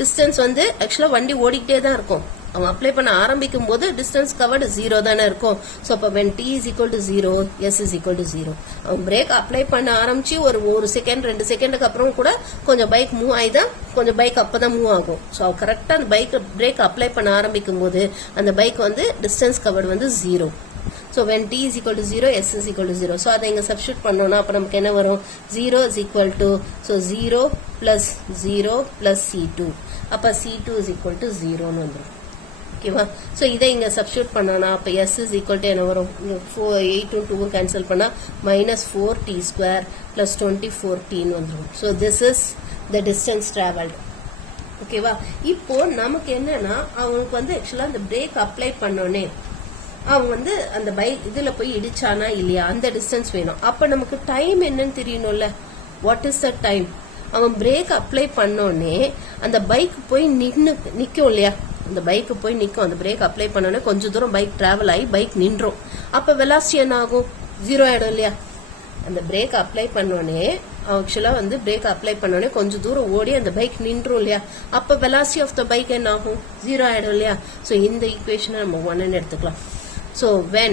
டிஸ்டன்ஸ் வந்து ஆக்சுவலா வண்டி ஓடிக்கிட்டே தான் இருக்கும். அவன் அப்ளை பண்ண ஆரம்பிக்கும் போது டிஸ்டன்ஸ் கவர்டு 0 தானே இருக்கும். ஸோ அப்போ when t is equal to 0 s is equal to 0. அவன் பிரேக் அப்ளை பண்ண ஆரம்பிச்சு ஒரு செகண்ட் 2 செகண்டுக்கு அப்புறம் கூட கொஞ்சம் பைக் மூவ் ஆகிதான், கொஞ்சம் பைக் அப்பதான் மூவ் ஆகும். ஸோ கரெக்டாக அந்த பைக் பிரேக் அப்ளை பண்ண ஆரம்பிக்கும் போது அந்த பைக் வந்து டிஸ்டன்ஸ் கவர்டு வந்து 0. So when t is equal to 0 s is equal to 0. So அதை இங்க சப்ஸ்டிட்யூட் பண்ணோம்னா அப்ப நமக்கு என்ன வரும், 0 is equal to so 0 plus 0 plus c2. அப்ப c2 is equal to 0 ன்னு வந்துரும். ஓகேவா. ஸோ இதை இங்கே சப்ஸ்டியூட் பண்ணோம்னா அப்போ s is equal to என்ன வரும், 8 2 கேன்சல் பண்ணால் minus 4t square plus 24t வந்துடும். So this is the distance travelled. ஓகேவா. இப்போ நமக்கு என்னன்னா அவனுக்கு வந்து ஆக்சுவலாக அந்த பிரேக் அப்ளை பண்ணோன்னே அவன் வந்து அந்த பைக் இதில் போய் இடிச்சானா இல்லையா, அந்த டிஸ்டன்ஸ் வேணும். அப்போ நமக்கு டைம் என்னன்னு தெரியணும்ல, வாட் இஸ் த டைம். அவன் பிரேக் அப்ளை பண்ணோன்னே அந்த பைக் போய் நிற்கும் இல்லையா, அந்த பைக்கு போய் நிற்கும். அந்த பிரேக் அப்ளை பண்ணோன்னே கொஞ்சம் தூரம் பைக் டிராவல் ஆகி பைக் நின்றோம். அப்போ வெலாசிட்டி என்ன ஆகும், 0 ஆயிடும் இல்லையா. அந்த பிரேக் அப்ளை பண்ணோன்னே ஆக்சுவலா வந்து பிரேக் அப்ளை பண்ணோன்னே கொஞ்சம் தூரம் ஓடி அந்த பைக் நின்றும் இல்லையா. அப்போ வெலாசிட்டி ஆஃப் த பைக் என்ன ஆகும், 0 ஆயிடும் இல்லையா. ஸோ இந்த ஈக்குவேஷனை நம்ம 1 எடுத்துக்கலாம். So when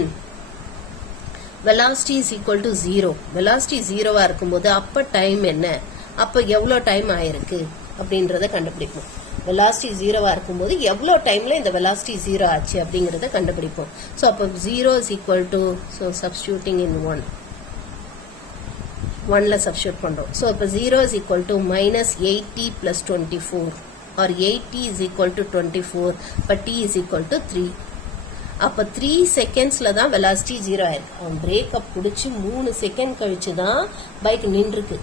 velocity is equal to 0, velocity 0 இருக்கும்போது அப்போ டைம் என்ன, அப்போ எவ்வளோ டைம் ஆயிருக்கு அப்படின்றத கண்டுபிடிப்போம். வெலாசிட்டி 0 இருக்கும்போது எவ்வளோ டைம்ல இந்த வெலாசிட்டி 0 ஆச்சு அப்படிங்கறத கண்டுபிடிப்போம். ஸோ அப்போ 0 is equal to so substituting in 1ல சப்ஸ்டியூட் பண்றோம். ஸோ அப்போ 0 is equal to minus 8t plus 24 or 8t is equal to 24 but t is equal to 3. அப்போ 3 செகண்ட்ஸ்ல தான் வெலாசிட்டி 0 ஆயிருக்கு. அவன் பிரேக்கப் பிடிச்சி 3 செகண்ட் கழிச்சு தான் பைக் நின்றுருக்கு.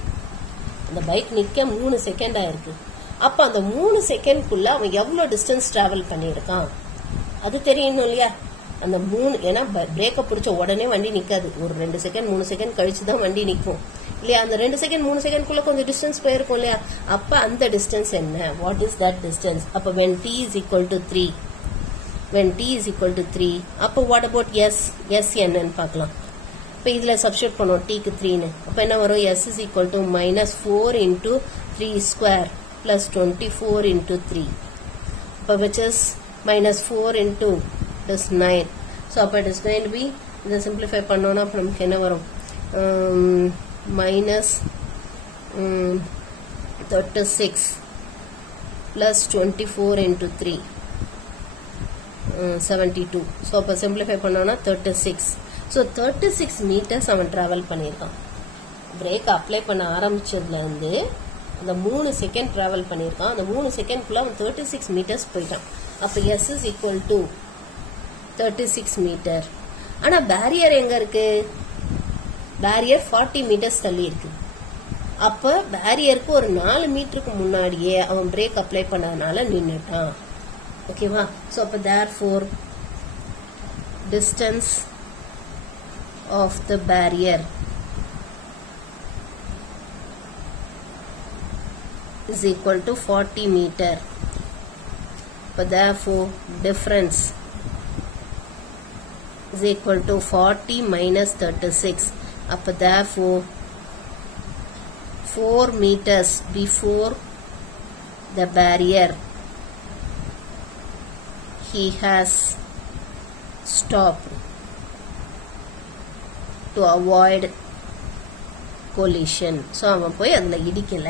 அந்த பைக் நிற்க 3 செகண்ட் ஆயிருக்கு. அப்ப அந்த 3 செகண்ட்குள்ள அவன் எவ்வளவு டிஸ்டன்ஸ் டிராவல் பண்ணியிருக்கான் அது தெரியணும் இல்லையா. அந்த 3 ஏன்னா பிரேக்கப் பிடிச்ச உடனே வண்டி நிக்காது, ஒரு 2 செகண்ட் 3 செகண்ட் கழிச்சு தான் வண்டி நிற்கும் இல்லையா. அந்த 2 செகண்ட் 3 செகண்ட்குள்ள கொஞ்சம் டிஸ்டன்ஸ் போயிருக்கும் இல்லையா. அப்ப அந்த டிஸ்டன்ஸ் என்ன, வாட் இஸ் தட் டிஸ்டன்ஸ். அப்ப when t is equal to 3, when t is equal to 3, அப்போ what about s, s என்னன்னு பார்க்கலாம். இப்போ இதுல சப்ஸ்டிட்யூட் பண்ணுவோம் t க்கு 3ன்னு. அப்ப என்ன வரும், s is equal to minus 4 into 3 square plus 24 into 3, which is minus 4 into is 9. So it is going to be, இதை simplify பண்ணோம்னா அப்ப நமக்கு என்ன வரும், minus 36 plus 24 into 3 72. So அப்ப simplify பண்ணோம்னா 36. So 36 meters அவன் டிராவல் பண்ணியிருக்கான். பிரேக் அப்ளை பண்ண ஆரம்பிச்சதுல இருந்து அந்த 3 செகண்ட் டிராவல் பண்ணியிருக்கான். அந்த 3 செகண்ட்குள்ள அவன் 36 மீட்டர்ஸ் போயிட்டான். அப்ப s is equal to 36 metre. ஆனா பேரியர் எங்க இருக்கு, பேரியர் 40 மீட்டர்ஸ் தள்ளி இருக்கு. அப்ப பேரியருக்கு ஒரு 4 மீட்டருக்கு முன்னாடியே அவன் பிரேக் அப்ளை பண்ணதுனால நின்னுட்டான். ஓகேவா. சோ அப்ப therefore distance of the barrier is equal to 40 meter. But therefore difference is equal to 40 minus 36. But therefore 4 meters before the barrier he has stopped to avoid collision. So அவன் போய் அதில் இடிக்கல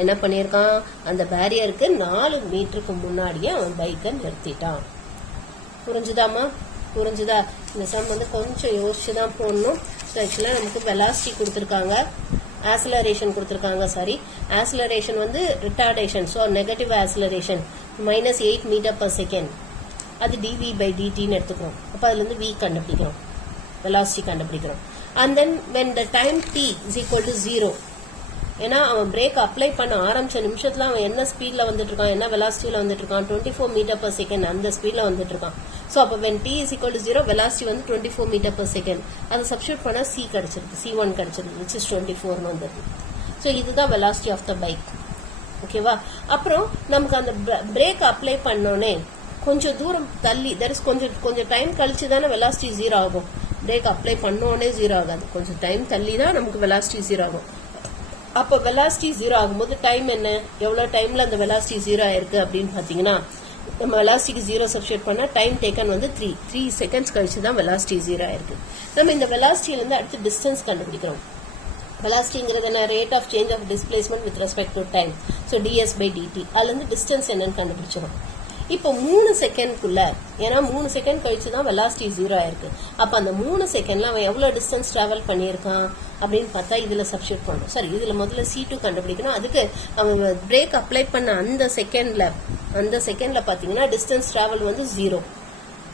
என்ன பண்ணியிருக்கான், அந்த பேரியருக்கு 4 மீட்டருக்கு முன்னாடியே அவன் பைக்கை நிறுத்திட்டான். புரிஞ்சுதா? இந்த சம் வந்து கொஞ்சம் யோசிச்சு தான் போடணும். ஸோ ஆக்சுவலாக நமக்கு வெலாசிட்டி கொடுத்துருக்காங்க, ஆக்சிலரேஷன் கொடுத்துருக்காங்க. ஆக்சிலரேஷன் வந்து retardation, so negative acceleration -8 metre per second. அது dv/dtன்னு எடுத்துக்கிறோம். அப்போ அதுலேருந்து v கண்டுபிடிக்கிறோம், வெலாசிட்டி கண்டுபிடிக்கிறோம். And then when the time t is equal to 0, ஏன்னா அவன் பிரேக் அப்ளை பண்ண ஆரம்பிச்ச நிமிஷத்துல அவன் என்ன ஸ்பீட்ல வந்துட்டு இருக்கான், என்ன வெலாசிட்டியில வந்துட்டு இருக்கான், 24 மீட்டர் பர் செகண்ட் அந்த ஸ்பீட்ல வந்துட்டு இருக்கான். ஸோ அப்போ when t is equal to 0, velocity வந்து 24 மீட்டர் பர் செகண்ட். அதை சப்ஸ்டியூட் பண்ணா c கிடைச்சிருக்கு, c1 கிடைச்சிருக்கு, which is 24 வந்துருக்கு. ஸோ இதுதான் வெலாசிட்டி ஆஃப் த பைக். ஓகேவா? அப்புறம் நமக்கு அந்த பிரேக் அப்ளை பண்ணோடனே கொஞ்சம் தூரம் தள்ளி, தட் இஸ் கொஞ்சம் டைம் கழிச்சு தானே வெலாசிட்டி 0 ஆகும். பிரேக் அப்ளை பண்ணோடனே 0 ஆகாது, கொஞ்சம் டைம் தள்ளி தான் நமக்கு வெலாசிட்டி 0 ஆகும். அப்போ வெலாசிட்டி 0 ஆகும்போது டைம் என்ன, எவ்வளோ டைம்ல அந்த வெலாசிட்டி 0 ஆயிருக்கு அப்படின்னு பார்த்தீங்கன்னா, நம்ம வெலாசிட்டிக்கு 0 சப்ஸ்டியூட் பண்ணா டைம் டேக்கன் வந்து 3 செகண்ட்ஸ் கழிச்சு தான் வெலாசிட்டி 0 ஆயிருக்கு. நம்ம இந்த வெலாசிட்டியிலேருந்து அடுத்து டிஸ்டன்ஸ் கண்டுபிடிக்கிறோம். வெலாசிட்டிங்கிறது என்ன, rate of change of displacement with respect to time. So ds/dt. அதுலேருந்து டிஸ்டன்ஸ் என்னன்னு கண்டுபிடிச்சிடும். இப்போ 3 செகண்ட்குள்ள, ஏன்னா 3 செகண்ட் கழிச்சு தான் வெலாசிட்டி 0 ஆயிருக்கு. அப்போ அந்த 3 செகண்ட்ல அவன் எவ்வளோ டிஸ்டன்ஸ் டிராவல் பண்ணியிருக்கான் அப்படின்னு பார்த்தா இதில் சப்ஸ்டியூட் பண்ணணும். சரி, இதில் முதல்ல c2 கண்டுபிடிக்கணும். அதுக்கு அவன் பிரேக் அப்ளை பண்ண அந்த செகண்ட்ல பார்த்தீங்கன்னா டிஸ்டன்ஸ் டிராவல் வந்து 0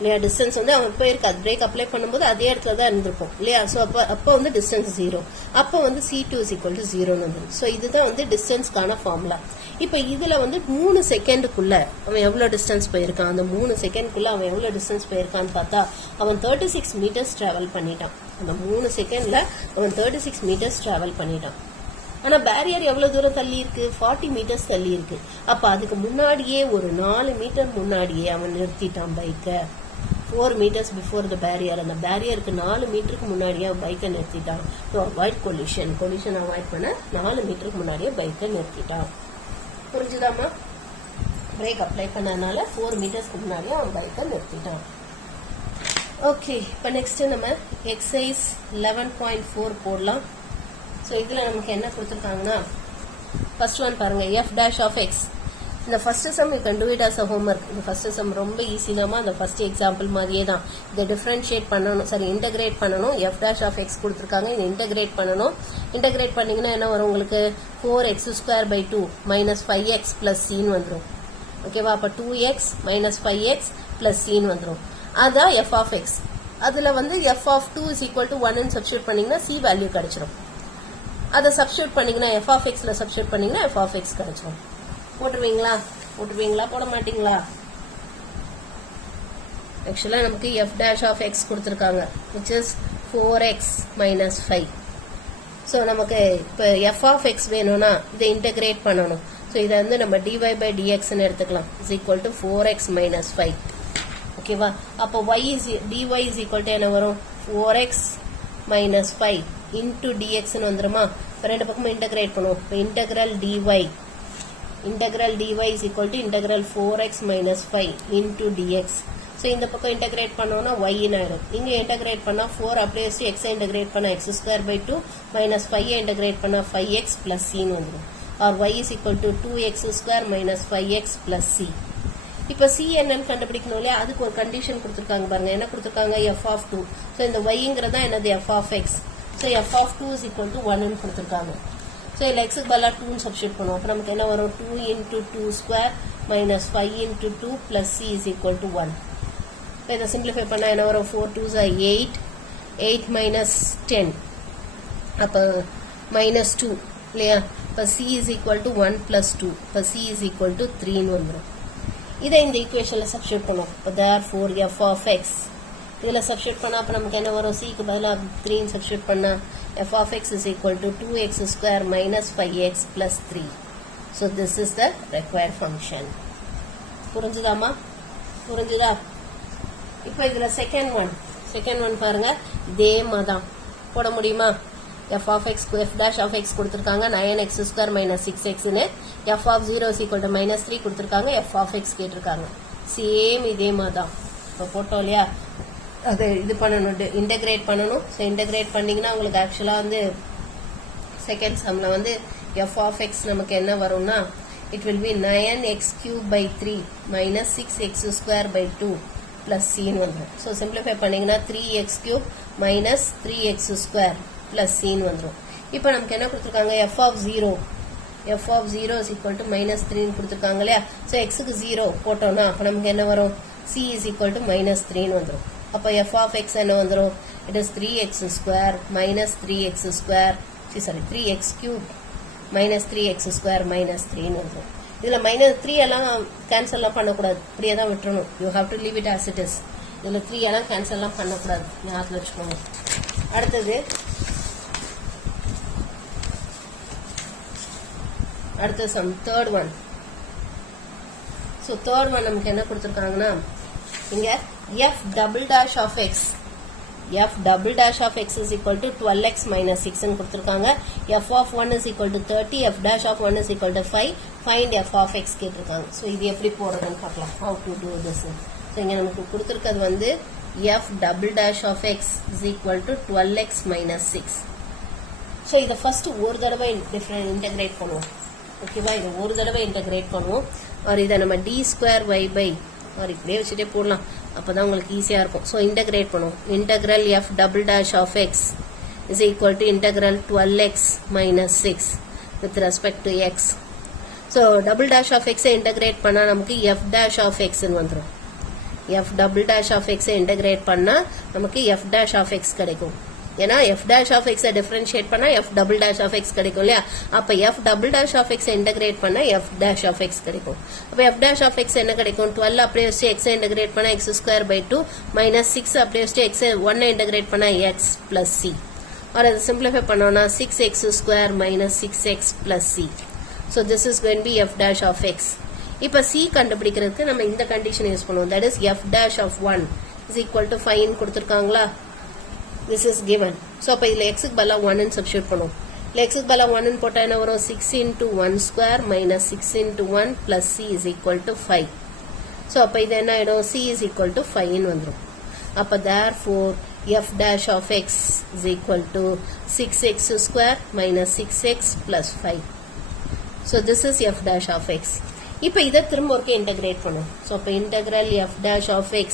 இல்லையா. டிஸ்டன்ஸ் வந்து அவன் போயிருக்காது, பிரேக் அப்ளை பண்ணும்போது அதே இடத்துல தான் இருந்திருக்கும் இல்லையா. ஸோ அப்போ வந்து டிஸ்டன்ஸ் 0, அப்போ வந்து c2 is equal to 0ன்னு வந்துடும். ஸோ இதுதான் வந்து டிஸ்டன்ஸ்க்கான ஃபார்முலா. இப்போ இதுல வந்து 3 செகண்டுக்குள்ள அவன் எவ்வளவு டிஸ்டன்ஸ் போயிருக்கான், அந்த 3 செகண்ட்குள்ள அவன் எவ்வளவு டிஸ்டன்ஸ் போயிருக்கான்னு பார்த்தா அவன் 36 மீட்டர்ஸ் டிராவல் பண்ணிட்டான். அந்த 3 செகண்ட்ல அவன் 36 மீட்டர்ஸ் டிராவல் பண்ணிட்டான். ஆனா பேரியர் எவ்வளவு தூரம் தள்ளி இருக்கு, 40 மீட்டர்ஸ் தள்ளி இருக்கு. அப்ப அதுக்கு முன்னாடியே ஒரு 4 மீட்டர் முன்னாடியே அவன் நிறுத்திட்டான் பைக்கை. 4 meters before the barrier. அந்த பேரியருக்கு 4 மீட்டருக்கு முன்னாடியே பைக்கை நிறுத்திட்டான். டு அவாய்ட் கொலிஷன் அவாய்ட் பண்ண 4 மீட்டருக்கு முன்னாடியே பைக்கை நிறுத்திட்டான். புரிஞ்சுதாமா? பிரேக் அப்ளை பண்ணனால 4 மீட்டர்ஸ்க்கு முன்னாடியே அவன் பைக்கை நிறுத்திட்டான். ஓகே, இப்போ நெக்ஸ்ட் நம்ம எக்ஸசைஸ் 11.4 போடலாம். ஸோ இதில் நமக்கு என்ன கொடுத்துருக்காங்கன்னா, ஃபர்ஸ்ட் ஒன் பாருங்க, f dash of x. இந்த first sum you can do it as a homework. இந்த ஃபர்ஸ்ட் சம் ரொம்ப ஈஸி தாமா, அந்த ஃபர்ஸ்ட் எக்ஸாம்பிள் மாதிரியே தான். இதை டிஃபரன்ஷியேட் பண்ணணும், சரி இன்டகிரேட் பண்ணணும். f dash of x கொடுத்துருக்காங்க, இதை இன்டகிரேட் பண்ணணும். இன்டகிரேட் பண்ணீங்கன்னா என்ன வரும் உங்களுக்கு, 4x² - 5x plus c வந்துடும். ஓகேவா? அப்போ 2x - 5x plus c வந்துடும். அதான் f of x. அதில் வந்து f of 2 is equal to 1 substitute பண்ணீங்கன்னா c வேல்யூ கிடைச்சிடும். அதை சப்ஸ்டியூட் பண்ணீங்கன்னா f of x சப்ஸ்டியூட் பண்ணீங்கன்னா f of x கிடைச்சிடும். போட்டுருவீங்களா போட மாட்டீங்களா? ஆக்சுவலா நமக்கு f dash of x கொடுத்துருக்காங்க, which is 4x - 5. ஸோ நமக்கு இப்போ f of x வேணும்னா இதை இன்டகிரேட் பண்ணணும். ஸோ இதை வந்து நம்ம dy/dxன்னு எடுத்துக்கலாம். is equal to 4x - 5. ஓகேவா? அப்போ dy is equal to என்ன வரும், 4x - 5 into dxன்னு வந்துருமா? இப்போ ரெண்டு பக்கமும் இன்டகிரேட் பண்ணுவோம். இப்போ integral dy is equal to integral 4x - 5 into dx. So இந்த பக்கம் இன்டகிரேட் பண்ணோம்னா y ஆயிடும். இங்கே இன்டகிரேட் பண்ணா 4 அப்படியே வச்சு x இன்டகிரேட் பண்ணா x² 2 - 5 இன்டகிரேட் பண்ணா 5x plus c வந்துடும். or y is equal to 2x² - 5x plus c. இப்போ c என்னன்னு கண்டுபிடிக்கணும் இல்லையா, அதுக்கு ஒரு கண்டிஷன் கொடுத்துருக்காங்க பாருங்க. என்ன கொடுத்துருக்காங்க, f of 2. ஸோ இந்த yங்கிறதா என்னது, f of x. So f of 2 is equal to 1 கொடுத்துருக்காங்க. ஸோ இதில் எக்ஸுக்கு பதிலாக 2 சப்ஸ்டியூட் பண்ணுவோம். அப்போ நமக்கு என்ன வரும், 2 into 2² - 5 into 2 plus c is equal to 1. இப்போ இதை சிம்பிளிஃபை பண்ணால் என்ன வரும், 4 2s are 8, 8 minus 10, அப்போ -2 இல்லையா. இப்போ c is equal to 1 plus 2, இப்போ c is equal to 3ன்னு வந்துடும். இதை இந்த ஈக்குவேஷனில் சப்ஸ்டியூட் பண்ணுவோம். இப்போ therefore f of x இதில் சப்ஸ்டியூட் பண்ணால் அப்போ நமக்கு என்ன வரும் சிக்கு பதிலாக 3 சப்ஸ்டியூட் பண்ணால் f of x is equal to 2x square minus 5x plus 3. So this is the required function. புரிஞ்சுதாமா? புரிஞ்சுதா? இப்போ இதில் செகண்ட் ஒன் பாருங்க, இதே மாதிரி போட முடியுமா? f of x f dash of x கொடுத்துருக்காங்க 9x square minus 6x னு, f of 0 is equal to minus 3 கொடுத்துருக்காங்க, f of x கேட்டிருக்காங்க. சேம் இதே மாதிரி தான் இப்போ போட்டோம் இல்லையா? அதை இது பண்ணணும், இன்டகிரேட் பண்ணணும். ஸோ இன்டகிரேட் பண்ணிங்கன்னா உங்களுக்கு ஆக்சுவலாக வந்து செகண்ட் சம்மில் வந்து f of x நமக்கு என்ன வரும்னா it will be 9x cube by 3 minus 6x square by 2 plus c ன்னு வந்துடும். ஸோ சிம்பிளிஃபை பண்ணிங்கன்னா 3x cube minus 3x square plus c ன்னு வந்துடும். இப்போ நமக்கு என்ன கொடுத்துருக்காங்க, f of 0 is equal to minus 3 ன்னு கொடுத்துருக்காங்க இல்லையா? ஸோ எக்ஸுக்கு 0 போட்டோம்னா அப்போ நமக்கு என்ன வரும், c is equal to minus 3 ன்னு வந்துடும். அப்போ f of x என்ன வந்துடும், it is 3x square minus 3x square, sorry 3x cube minus 3x square minus 3 ன்னு வந்துடும். இதில் மைனஸ் 3 எல்லாம் கேன்சல்லாம் பண்ணக்கூடாது, இப்படியே தான் விட்டுறணும். You have to leave it as it is. இதில் 3 எல்லாம் கேன்சல்லாம் பண்ணக்கூடாது, ஞாபகத்தில் வச்சுக்கோங்க. அடுத்த sum third one. So third one நமக்கு என்ன கொடுத்துருக்காங்கன்னா இங்கே f double dash of x is equal to 12x minus 6 ன்னு கொடுத்துருக்காங்க. f of 1 is equal to 30, f dash of 1 is equal to 5, find f of x கேட்டிருக்காங்க. So இது எப்படி போடுறதுன்னு பார்க்கலாம், how to do this. So இங்கே நமக்கு கொடுத்துருக்கிறது வந்து f double dash of x is equal to 12x minus 6. So இதை ஃபர்ஸ்ட் ஒரு தடவை இன்டகிரேட் பண்ணுவோம், ஓகேவா? இதை ஒரு தடவை இன்டகிரேட் பண்ணுவோம். ஒரு இதை நம்ம d square y by और இப்படியே வச்சுட்டே போடலாம், அப்பதான் உங்களுக்கு ஈஸியா இருக்கும். ஸோ இன்டகிரேட் பண்ணுவோம். Integral f double dash of x is equal to integral 12x minus 6 with respect to x. So double dash of x integrate பண்ணா நமக்கு f dash of x ன்னு வந்துடும். f double dash of x integrate பண்ணா நமக்கு f dash of x கிடைக்கும். ஏன்னா f dash of x differentiate பண்ணா f double dash of x கிடைக்கும் இல்லையா? அப்ப f double dash of x integrate பண்ணா f dash of x கிடைக்கும். அப்ப f dash of x என்ன கிடைக்கும், 12 அப்படியே வச்சு x இன்டகிரேட் பண்ணா x square by 2 minus 6 அப்படியே வச்சு x 1 இன்டகிரேட் பண்ணா x plus c. or அதை சிம்பிளிஃபை பண்ணோம்னா 6x square minus 6x plus c. so this is going to be f dash of x. இப்ப c கண்டுபிடிக்கிறதுக்கு நம்ம இந்த கண்டிஷன் யூஸ் பண்ணுவோம், that is f dash of 1 is equal to 5 ன்னு கொடுத்திருக்காங்களா? This is given. So அப்ப இதுல x க்கு பதிலா 1 ன்னு சப்ஸ்டிட்யூட் பண்ணுவோம். x க்கு பதிலா 1 ன்னு போட்டா என்ன வரும், 6 into 1 square minus 6 into 1 plus c is equal to 5. So அப்ப இது என்ன ஆயிடும், c is equal to 5 ன்னு வந்துரும். அப்ப therefore f dash of x is equal to 6x square minus 6x plus 5. So this is f dash of x. இப்ப இதை திரும்ப ஒருக்க இன்டகிரேட் பண்ணுவோம். So அப்ப integral f dash of x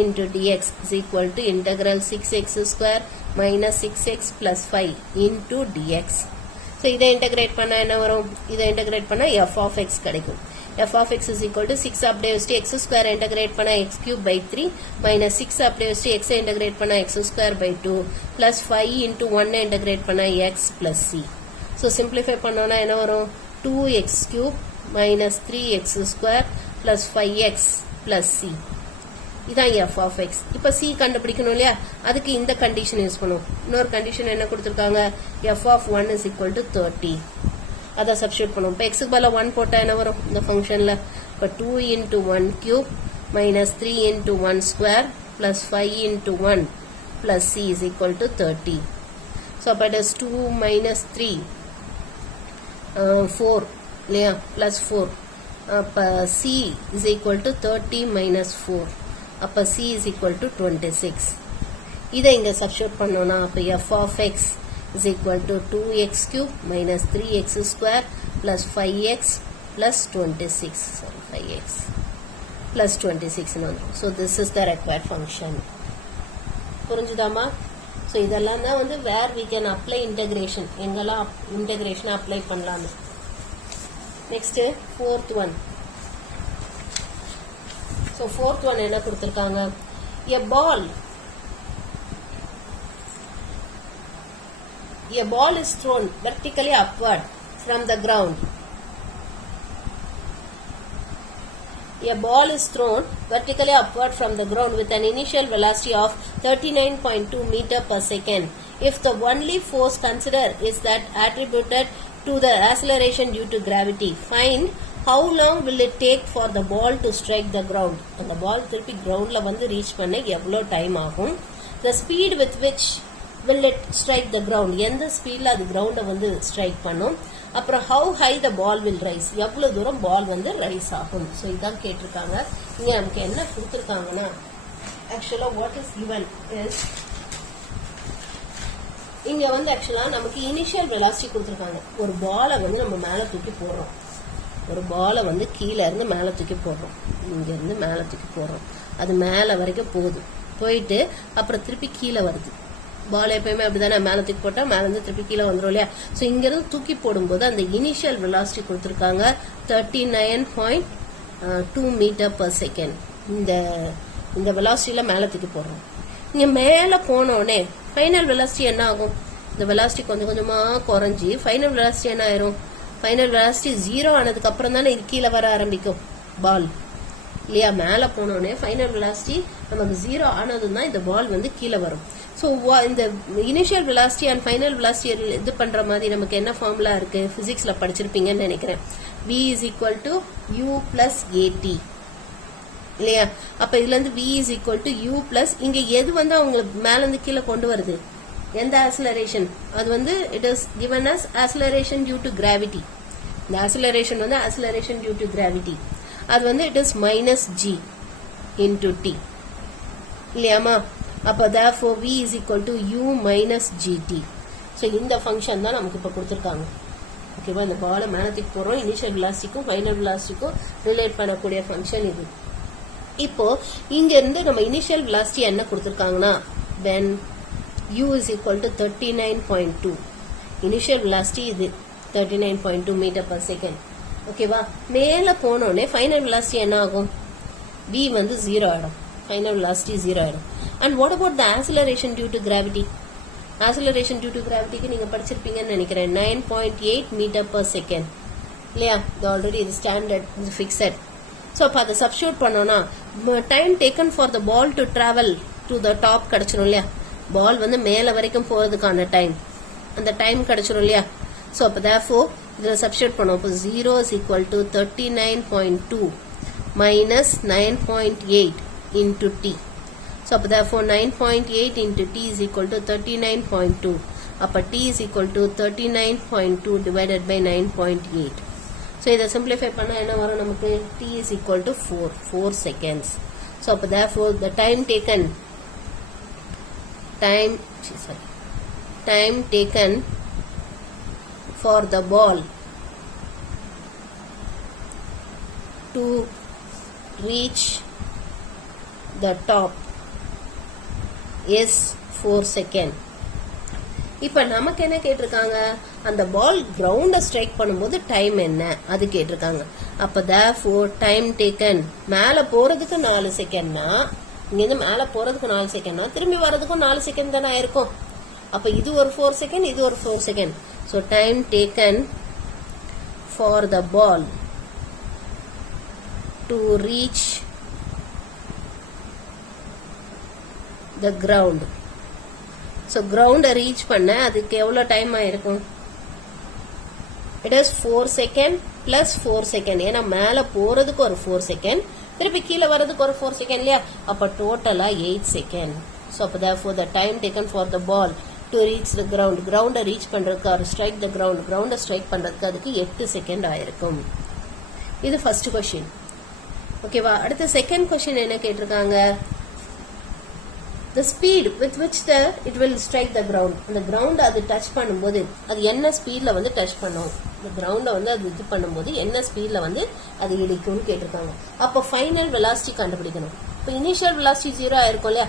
into dx is equal to integral 6x square minus 6x plus 5 into dx. So இதை integrate பண்ணா என்ன வரும், இதை இன்டகிரேட் பண்ணா f of x கிடைக்கும். f of x is equal to 6 அப்படியே வச்சு x square இன்டகிரேட் பண்ணா x cube by 3 minus 6 அப்படியே வச்சு x இன்டகிரேட் பண்ணா x square by 2 plus 5 into 1 integrate பண்ணா x plus c. So simplify பண்ணோம்னா என்ன வரும், 2x cube minus 3x square plus 5x plus c. இதான் f of x. இப்ப c கண்டுபிடிக்கணும் இல்லையா, அதுக்கு இந்த கண்டிஷன் யூஸ் பண்ணுவோம். இன்னொரு கண்டிஷன் என்ன கொடுத்திருக்காங்க, f of 1 is equal to 30. அத சப்ஸ்டிட்யூட் பண்ணுவோம். இப்ப x க்கு பதிலா 1 போட்டா என்ன வரும் இந்த ஃபங்க்ஷன்ல, இப்ப 2 into 1 cube minus 3 into 1 square plus 5 into 1 plus c is equal to 30. So அப்ப it is 2 minus 3 4 இல்லையா plus 4. அப்ப c is equal to 30 minus 4. அப்ப c is equal to 26. இதை இங்க சப்ஸ்டிட்யூட் பண்ணோம்னா அப்ப f of x is equal to 2x cube minus 3x square plus 5x plus 26. Sorry, 5x plus 26 ன்னு வந்துரும். So this is the required function. புரிஞ்சுதாமா? So இதெல்லாம் தான் வந்து where we can apply integration, எங்கெல்லாம் integration apply பண்ணலாம். Next fourth one. So fourth one என்ன கொடுத்திருக்காங்க, a ball is thrown vertically upward from the ground. a ball is thrown vertically upward from the ground with an initial velocity of 39.2 meter per second. If the only force considered is that attributed to the acceleration due to gravity, find how long will it take for the ball to strike the ground. அந்த ball திருப்பி groundல வந்து reach பண்ண எவ்வளோ time ஆகும். The speed with which will it strike the ground, எந்த ஸ்பீட்ல அது கிரவுண்டை வந்து ஸ்ட்ரைக் பண்ணும். அப்புறம் how high the ball will rise, எவ்வளவு தூரம் பால் வந்து ரைஸ் ஆகும். ஸோ இதான் கேட்டிருக்காங்க. இங்க நமக்கு என்ன கொடுத்துருக்காங்கன்னா ஆக்சுவலா வாட் இஸ் given is இங்க வந்து ஆக்சுவலா நமக்கு இனிஷியல் வெலாசிட்டி கொடுத்துருக்காங்க. ஒரு பாலை வந்து நம்ம மேல தூக்கி போடுறோம், ஒரு பாலை வந்து கீழே இருந்து மேல தூக்கி போடுறோம், இங்க இருந்து மேல தூக்கி போடுறோம், அது மேல வரைக்கும் போகுது, போயிட்டு அப்புறம் திருப்பி கீழே வருது. பால் எப்பயுமே அப்படிதானே, மேல தூக்கி போட்டா மேல இருந்து திருப்பி கீழே வந்துடும் இல்லையா. ஸோ இங்க இருந்து தூக்கி போடும்போது அந்த இனிஷியல் வெலாசிட்டி கொடுத்துருக்காங்க 39.2 மீட்டர் பர் செகண்ட். இந்த வெலாசிட்டியில மேல தூக்கி போடுறோம். இங்க மேல போனோடனே ஃபைனல் வெலாசிட்டி என்ன ஆகும், இந்த வெலாசிட்டி கொஞ்சம் கொஞ்சமா குறைஞ்சி ஃபைனல் வெலாசிட்டி என்ன ஆயிரும், ஃபைனல் வெலாசிட்டி 0 ஆனதுக்கு அப்புறம் தானே இது கீழே வர ஆரம்பிக்கும் பால் இல்லையா. மேல போனோடனே ஃபைனல் வெலாசிட்டி நமக்கு 0 ஆனதும் தான் இந்த பால் வந்து கீழே வரும். ஸோ இந்த initial velocity and final velocity இது பண்ற மாதிரி நமக்கு என்ன ஃபார்முலா இருக்கு, பிசிக்ஸ்ல படிச்சிருப்பீங்கன்னு நினைக்கிறேன். v is equal to u plus at இல்லையா. அப்ப இதுல இருந்து v is equal to u plus இங்க எது வந்து அவங்க மேல இருந்து கீழே கொண்டு வருது, எந்த ஆக்சிலரேஷன், அது வந்து it is given as acceleration due to gravity. இந்த ஆக்சிலரேஷன் வந்து acceleration due to gravity, அது வந்து it is minus g into t இல்லையாமா. அப்ப therefore v is equal to u minus gt. So இந்த ஃபங்க்ஷன் தான் நமக்கு இப்போ கொடுத்துருக்காங்க. ஓகேவா, இந்த பாலை மேல தூக்கி போறோம், இனிஷியல் வெலாசிட்டிக்கும் ஃபைனல் வெலாசிட்டிக்கும் ரிலேட் பண்ணக்கூடிய ஃபங்க்ஷன் இது. இப்போ இங்க இருந்து நம்ம இனிஷியல் வெலாசிட்டி என்ன கொடுத்துருக்காங்கன்னா when u is equal to 39.2, initial velocity இது 39.2 மீட்டர் பர் செகண்ட். ஓகேவா, மேல போனோடனே ஃபைனல் வெலாசிட்டி என்ன ஆகும், v வந்து 0 ஆயிடும், ஃபைனல் வெலாசிட்டி 0 ஆயிடும். And what about the acceleration due to gravity, acceleration due to கிராவிட்டிக்கு நீங்க படிச்சிருப்பீங்கன்னு நினைக்கிறேன், 9.8 மீட்டர் பர் செகண்ட் இல்லையா. இது ஆல்ரெடி இது ஸ்டாண்டர்ட், இது ஃபிக்ஸட். ஸோ அப்போ அதை சப்ஸ்டியூட் பண்ணோம்னா time taken for the ball to travel to the top கிடைச்சிரும் இல்லையா. பால் வந்து மேல வரைக்கும் போறதுக்கான டைம், அந்த டைம் கிடைச்சிரும் இல்லையா. ஸோ அப்போ therefore இதில் சப்ஸ்டியூட் பண்ணோம். இப்போ 0 is equal to 39.2 minus 9.8 into t. So அப்போ therefore 9.8 into t is equal to 39.2. அப்போ t is equal to 39.2 divided by 9.8. So இதை simplify பண்ணா என்ன வரும் நமக்கு, t is equal to 4 seconds. So அப்போ therefore the time taken for the ball to reach the top is 4 seconds. இப்ப நமக்கு என்ன கேட்டிருக்காங்க, அந்த பால் கிரவுண்ட ஸ்ட்ரைக் பண்ணும்போது டைம் என்ன அது கேட்டிருக்காங்க. அப்ப therefore டைம் டேக்கன் மேல போறதுக்கு 4 செகண்ட்னா, இங்க இருந்து மேல போறதுக்கு 4 செகண்ட்னா திரும்பி வர்றதுக்கும் 4 செகண்ட் தானே இருக்கும். அப்ப இது ஒரு 4 செகண்ட், இது ஒரு 4 second. So time taken for the ball to reach the ground. So ground reach பண்ண அதுக்கு எவ்வளவு டைம் ஆயிருக்கும், it is 4 second plus 4 second. ஏன்னா மேல போறதுக்கு ஒரு 4 second, திருப்பி கீழே வர்றதுக்கு ஒரு 4 second இல்லையா. அப்ப டோட்டலா 8 second. So அப்ப therefore the time taken for the ball to reach the ground, ground reach பண்றதுக்கு or strike the ground, ground strike பண்றதுக்கு அதுக்கு 8 செகண்ட் ஆயிருக்கும். இது ஃபர்ஸ்ட் क्वेश्चन. ஓகேவா. அடுத்து செகண்ட் क्वेश्चन என்ன கேட்டிருக்காங்க, the speed with which it will strike the ground. அந்த ground அது டச் பண்ணும்போது அது என்ன ஸ்பீட்ல வந்து டச் பண்ணும், இந்த கிரவுண்ட வந்து அது இது பண்ணும்போது என்ன ஸ்பீட்ல வந்து அது இடிக்கும்னு கேட்டிருக்காங்க. அப்ப ஃபைனல் வெலாசிட்டி கண்டுபிடிக்கணும். இப்போ இனிஷியல் வெலாசிட்டி 0 ஆயிருக்கும் இல்லையா.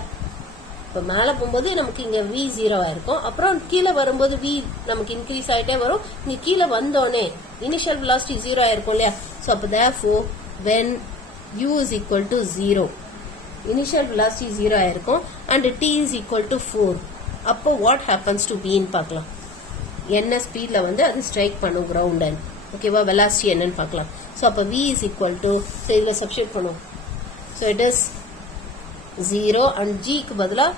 இப்போ மேல போகும்போது நமக்கு இங்க v 0 ஆயிருக்கும், அப்புறம் கீழே வரும்போது v நமக்கு இன்க்ரீஸ் ஆயிட்டே வரும். இங்க கீழே வந்தோடனே இனிஷியல் வெலாசிட்டி 0 ஆயிருக்கும் இல்லையா. ஸோ அப்போ therefore when u is equal to 0, initial velocity 0 ஆயிருக்கும் and t is equal to 4. அப்போ what happens to v ன்னு பார்க்கலாம், என்ன ஸ்பீட்ல வந்து அது ஸ்ட்ரைக் பண்ணும் கிரவுண்ட். ஓகேவா வெலாசிட்டி என்னன்னு பார்க்கலாம் ஸோ அப்போ v is equal to so இதில் சப்ஸ்டியூட் பண்ணுவோம் ஸோ இட் இஸ் 0 அண்ட் ஜிக்கு பதிலாக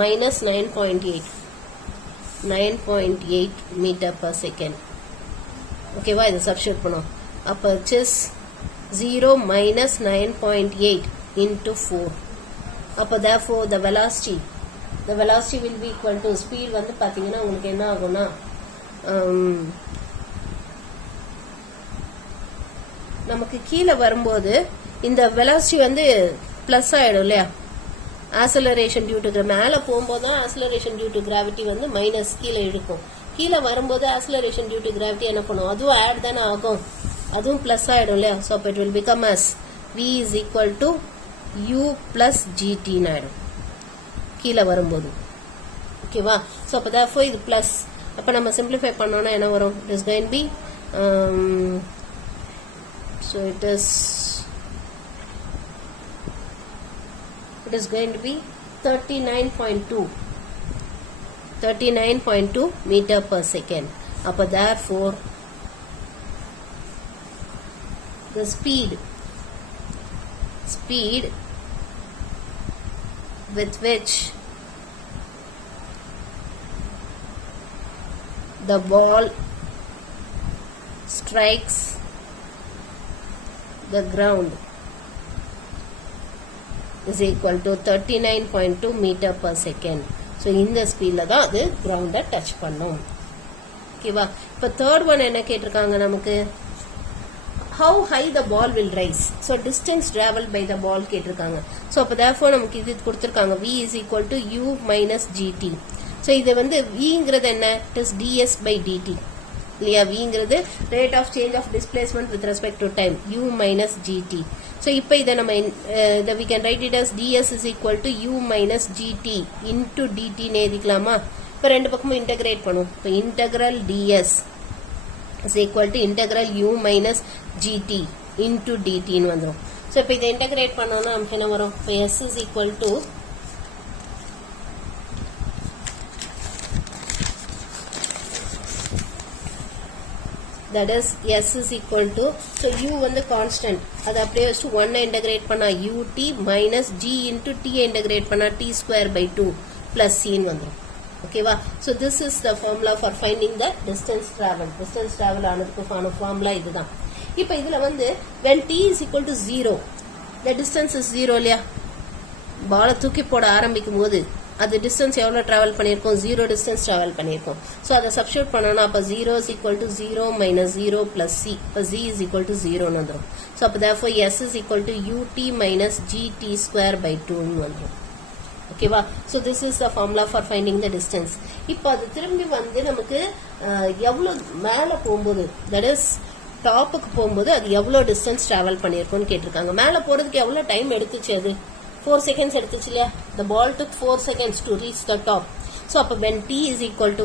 மைனஸ் 9.8 மீட்டர் பர் செகண்ட் ஓகேவா இதை சப்ஸ்டியூட் பண்ணுவோம் அப்போ இட் இஸ் 0 minus 9.8 into 4 அப்போ therefore the velocity will be equal to speed வந்து பார்த்தீங்கன்னா உங்களுக்கு என்ன ஆகும்னா நமக்கு கீழே வரும்போது இந்த velocity வந்து ப்ளஸ் ஆகிடும் இல்லையா ஆக்சலரேஷன் டியூ டு மேலே போகும்போது தான் ஆக்சலரேஷன் டியூ டு கிராவிட்டி வந்து மைனஸ் கீழே இழுக்கும் கீழே வரும்போது ஆக்சலரேஷன் டியூ டு கிராவிட்டி என்ன பண்ணும் அதுவும் ஆட் தானே ஆகும் அதுவும் ப்ளஸ் ஆகிடும் இல்லையா ஸோ அப்போ it will become as v is equal to u plus gt ஆகிடும் கீழே வரும்போது ஓகேவா ஸோ அப்போ therefore இது ப்ளஸ் அப்போ நம்ம சிம்பிளிஃபை பண்ணோன்னா என்ன வரும் it is going be so it is going to be 39.2 meter per second அப்போ therefore the speed with which the ball strikes the ground is equal to 39.2 meter per second. So இந்த ஸ்பீட்ல தான் அது கிரவுண்டை touch பண்ணும் ஓகேவா இப்போ third one என்ன கேட்டிருக்காங்க நமக்கு how high the ball will rise so distance traveled by the ball கேட்டிருக்காங்க ஸோ அப்போ therefore நமக்கு இது கொடுத்துருக்காங்க v is equal to u minus gt so இது வந்து vங்கிறது என்ன it is ds by dt இல்லையா vங்கிறது rate of change of displacement with respect to time u minus gt so இப்போ இதை நம்ம we can write it as ds is equal to u minus gt into dt ன்னு எழுதிக்கலாமா இப்போ ரெண்டு பக்கமும் integrate பண்ணும் இப்போ integral ds is equal to integral u minus gt into dt ன்னு வந்துரும் ஸோ இப்போ இதை இன்டகிரேட் பண்ணோம்னா நமக்கு என்ன வரும் இப்போ s is equal to that is s is equal to so u வந்து constant அது அப்படியே வச்சு 1 integrate பண்ணா ut minus g into t integrate பண்ணா t square by 2 plus c ன்னு வந்துரும் ஓகேவா so this is the formula for finding the distance travel ஆனதுக்கான formula இதுதான் இப்போ இதுல வந்து when t is equal to 0 the distance is 0 இல்லையா பாலை தூக்கி போட ஆரம்பிக்கும் போது அது டிஸ்டன்ஸ் எவ்வளோ ட்ராவல் பண்ணியிருக்கோம் 0 டிஸ்டன்ஸ் ட்ராவல் பண்ணியிருக்கோம் ஸோ அதை சப்ஸ்டியூட் பண்ணோம்னா அப்போ 0 is equal to 0 minus 0 plus c இப்போ z is equal to 0 ன்னு வந்துடும் ஸோ அப்போ therefore s is equal to ut minus gt square by 2 ன்னு வந்துடும் ஓகேவா so this is the formula for finding the distance இப்போ அது திரும்பி வந்து நமக்கு எவ்வளோ மேலே போகும்போது தட் இஸ் டாப்புக்கு போகும்போது அது எவ்வளோ டிஸ்டன்ஸ் ட்ராவல் பண்ணியிருக்கோன்னு கேட்டிருக்காங்க மேலே போகிறதுக்கு எவ்வளோ டைம் எடுத்துச்சு அது 4 seconds எடுத்துச்சு இல்லையா the ball took 4 seconds to reach the top so அப்போ when t is equal to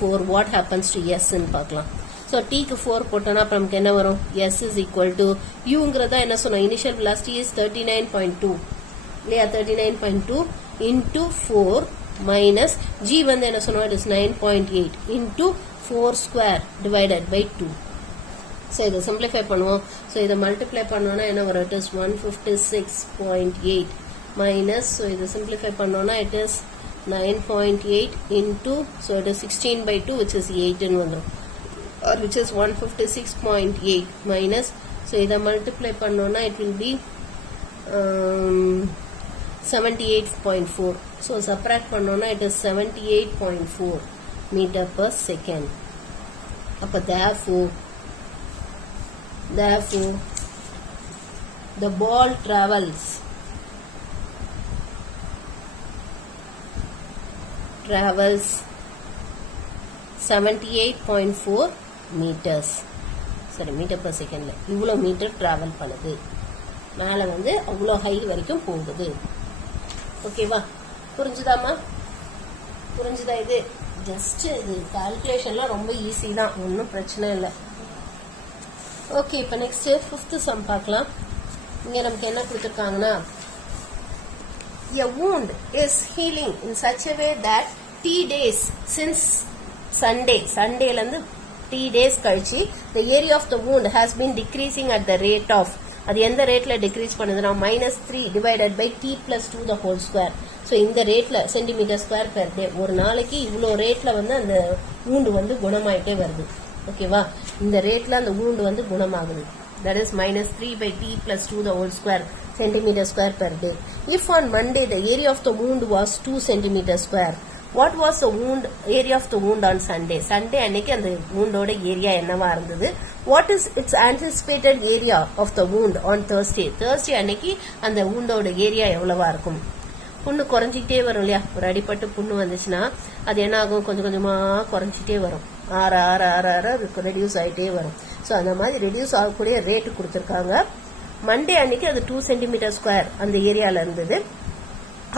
4 what happens to s ன்னு பார்க்கலாம் so t க்கு 4 போட்டோம்னா அப்போ நமக்கு என்ன வரும் s is equal to uங்கிறதா என்ன சொன்னோம் initial velocity is 39.2 இல்லையா 39.2 into 4 minus g வந்து என்ன சொன்னோம் it is 9.8 into 4 square divided by 2 so இதை சிம்பிளிஃபை பண்ணுவோம் ஸோ இதை மல்டிப்ளை பண்ணோன்னா என்ன வரும் இட் இஸ் 156.8 மைனஸ் ஸோ இதை சிம்பிளிஃபை பண்ணோன்னா it is 9.8 into so it is 16/2 which is 8ன்னு வந்துடும் or which is 156.8 minus so இதை மல்டிப்ளை பண்ணோன்னா it will be 78.4 so subtract பண்ணோன்னா it is 78.4 metre per second அப்போ therefore the ball travels 78.4 meters sorry meter per second இவ்வளோ metre travel பண்ணுது மேலே வந்து அவ்வளோ ஹை வரைக்கும் போகுது ஓகேவா புரிஞ்சுதாம்மா புரிஞ்சுதா இது ஜஸ்ட் இது கால்குலேஷன்லாம் ரொம்ப ஈஸி தான் ஒன்றும் பிரச்சனை இல்லை ஓகே இப்போ நெக்ஸ்ட் 5th சம் பார்க்கலாம் இங்கே நமக்கு என்ன கொடுத்துருக்காங்கன்னா a wound is healing in such a way that t days since சண்டேலேருந்து T days கழிச்சு the area of the wound has been decreasing at the rate of அது எந்த ரேட்ல டிக்ரீஸ் பண்ணுதுன்னா -3 divided by T plus 2 the whole square. So இந்த ரேட்ல centimetre square per day ஒரு நாளைக்கு இவ்வளோ ரேட்ல வந்து அந்த wound வந்து குணமாயிட்டே வருது. ஓகேவா, இந்த ரேட்ல அந்த wound வந்து குணமாகுது. That is -3 by T plus 2 the whole square centimeter square per day. If on Monday the area of the wound was 2 centimeter square, what was the wound area of the wound on Sunday? Sunday அன்னைக்கு அந்த wound-ஓட area என்னவா இருந்தது? What is its anticipated area of the wound on Thursday? Thursday அன்னைக்கு அந்த wound-ஓட area எவ்வளவா இருக்கும்? புண்ணு குறைஞ்சிக்கிட்டே வரும் இல்லையா, ஒரு அடிப்பட்டு புண்ணு வந்துச்சுன்னா அது என்ன ஆகும், கொஞ்சம் கொஞ்சமா குறைஞ்சிட்டே வரும், ஆற ஆற ஆற ஆற ரெடியூஸ் ஆகிட்டே வரும். ஸோ அந்த மாதிரி ரெடியூஸ் ஆகக்கூடிய ரேட்டு கொடுத்துருக்காங்க. மண்டே அன்னைக்கு அது 2 சென்டிமீட்டர் ஸ்கொயர் அந்த ஏரியாவில் இருந்தது.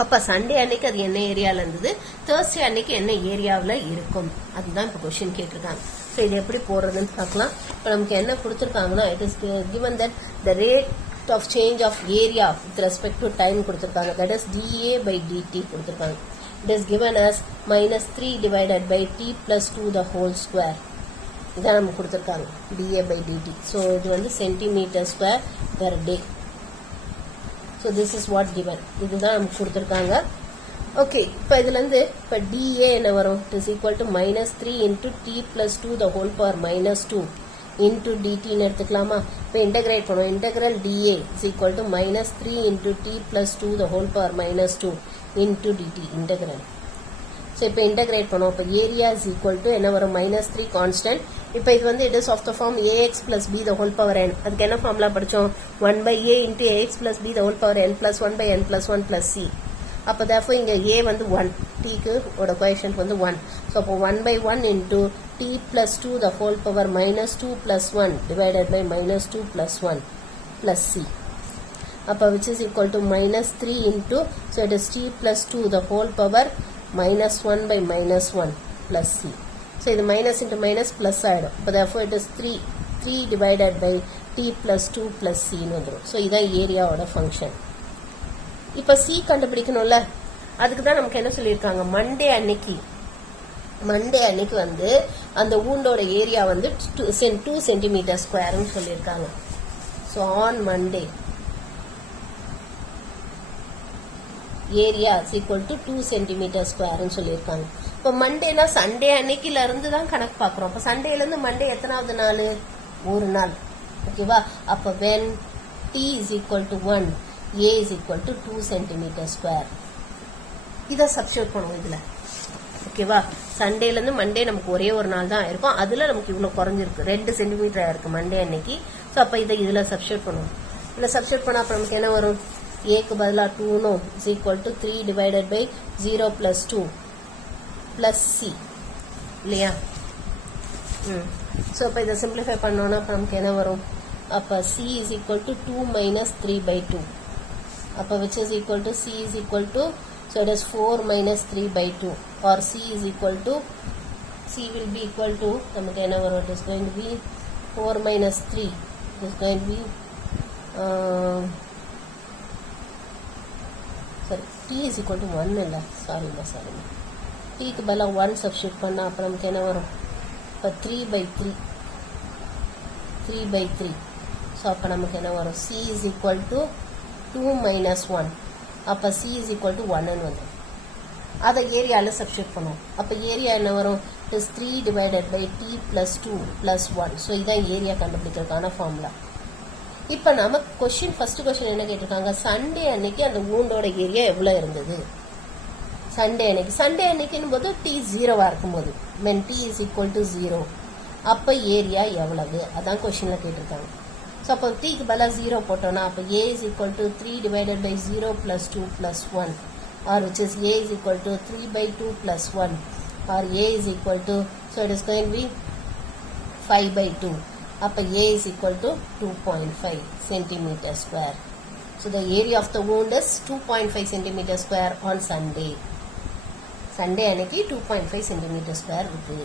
அப்போ சண்டே அன்னைக்கு அது என்ன ஏரியாவில் இருந்தது, தேர்ஸ்டே அன்னைக்கு என்ன ஏரியாவில் இருக்கும், அதுதான் இப்போ கொஸ்டின் கேட்டிருக்காங்க. ஸோ இது எப்படி போடுறதுன்னு பார்க்கலாம். இப்போ நமக்கு என்ன கொடுத்துருக்காங்கன்னா, it is given that the rate of change of area with respect to time கொடுத்துருக்காங்க. That is dA by dt கொடுத்துருக்காங்க. It is given as -3 divided by T plus 2 the whole square. இதான் நமக்கு கொடுத்துருக்காங்க dA by dt. ஸோ இது வந்து centimetre square per day. So this is what given, இதுதான் நமக்கு கொடுத்துருக்காங்க. ஓகே, இப்போ இதுலேருந்து இப்போ dA என்ன வரும், it is equal to -3 into T plus 2 the whole power -2 into dtன்னு எடுத்துக்கலாமா. இப்போ இன்டகிரேட் பண்ணுவோம். Integral dA is equal to -3 into T plus 2 the whole power -2 into dt integral. So இப்போ இன்டகிரேட் பண்ணுவோம். இப்போ ஏரியா இஸ் ஈக்குவல் டு என்ன வரும், -3 constant. இப்போ இது வந்து it is of the form ax plus b the whole power n. அதுக்கு என்ன ஃபார்முலா படித்தோம், 1/a into ax plus b the whole power n plus 1/n plus 1 plus c. அப்போ therefore இங்கே a வந்து 1, tக்கு ஓட கோஎஃபிஷியன்ட் வந்து 1. ஸோ அப்போ 1/1 into t plus 2 the whole power -2 plus 1 divided by -2 plus 1 plus c. அப்போ which is equal to -3 into, so it is t plus 2 the whole power -1 by -1 plus c. So இது minus into minus plus ஆயிடும். அப்போ therefore it is 3 divided by t plus 2 plus c ன்னு வந்துடும். So இதான் ஏரியாவோட function. இப்போ c கண்டுபிடிக்கணும்ல, அதுக்கு தான் நமக்கு என்ன சொல்லியிருக்காங்க, மண்டே அன்னைக்கு வந்து அந்த ஊண்டோட ஏரியா வந்து 2 சென்டிமீட்டர் ஸ்கொயர்னு சொல்லியிருக்காங்க. So on Monday area is equal to 2 centimetre ஸ்கொயர்னு சொல்லியிருக்காங்க. இப்போ மண்டேனா சண்டே அன்னைக்குல இருந்து தான் கணக்கு பார்க்குறோம். இப்போ சண்டேலேருந்து மண்டே எத்தனாவது நாள், ஒரு நாள். ஓகேவா, அப்போ when t is equal to 1, a is equal to 2 centimetre square. இதை சப்ஸ்டியூட் பண்ணுவோம் இதில். ஓகேவா, சண்டேலேருந்து மண்டே நமக்கு ஒரே ஒரு நாள் தான் இருக்கும், அதில் நமக்கு இவ்வளோ குறைஞ்சிருக்கு, 2 சென்டிமீட்டர் ஆயிருக்கு மண்டே அன்னைக்கு. ஸோ அப்போ இதை இதில் சப்ஸ்டியூட் பண்ணுவோம். இதில் சப்ஸ்டியூட் பண்ணால் அப்போ நமக்கு என்ன வரும், ஏக்கு பதிலாக 2 is equal to 3 divided by 0 plus 2 plus c இல்லையா. ஸோ இப்போ இதை சிம்பிளிஃபை பண்ணோன்னா அப்போ நமக்கு என்ன வரும், அப்போ c is equal to 2 minus 3/2. அப்போ which is equal to c is equal to, so it is 4 minus 3/2 or c is equal to, c will be equal to, நமக்கு என்ன வரும், it is going to be 4 minus 3, it is going to be sorry, t is equal to 1 இல்லை, sorry tக்கு பதிலாக 1 substitute பண்ணால் அப்புறம் நமக்கு என்ன வரும், இப்போ 3/3. ஸோ அப்போ நமக்கு என்ன வரும், c is equal to 2 minus 1. அப்போ c is equal to 1ன்னு வந்துடும். அதை ஏரியாவில் சப்ஸ்டியூட் பண்ணுவோம். அப்போ ஏரியா என்ன வரும், it is 3 divided by t plus 2 plus 1. So இதான் ஏரியா கண்டுபிடிக்கிறதுக்கான ஃபார்முலா. இப்போ நமக்கு ஃபர்ஸ்ட் கொஸ்டின் என்ன கேட்டிருக்காங்க, சண்டே அன்னைக்கு அந்த ஊண்டோட ஏரியா எவ்வளோ இருந்தது. சண்டே அன்னைக்குன்னு போது t 0வா இருக்கும்போது, when t is equal to 0, அப்போ ஏரியா எவ்வளவு, அதான் கொஸ்டின்ல கேட்டிருக்காங்க. ஸோ அப்போ tக்கு பதிலாக 0 போட்டோம்னா அப்போ a is equal to 3 divided by 0 plus 2 plus 1, or which is a is equal to 3/2 plus 1, or a is equal to, so it is going to be 5/2. அப்போ a is equal to 2.5 centimeter square. So the area of the wound is 2.5 centimeter square on Sunday. Sunday அன்னைக்கு 2.5 centimetre square இருக்கு.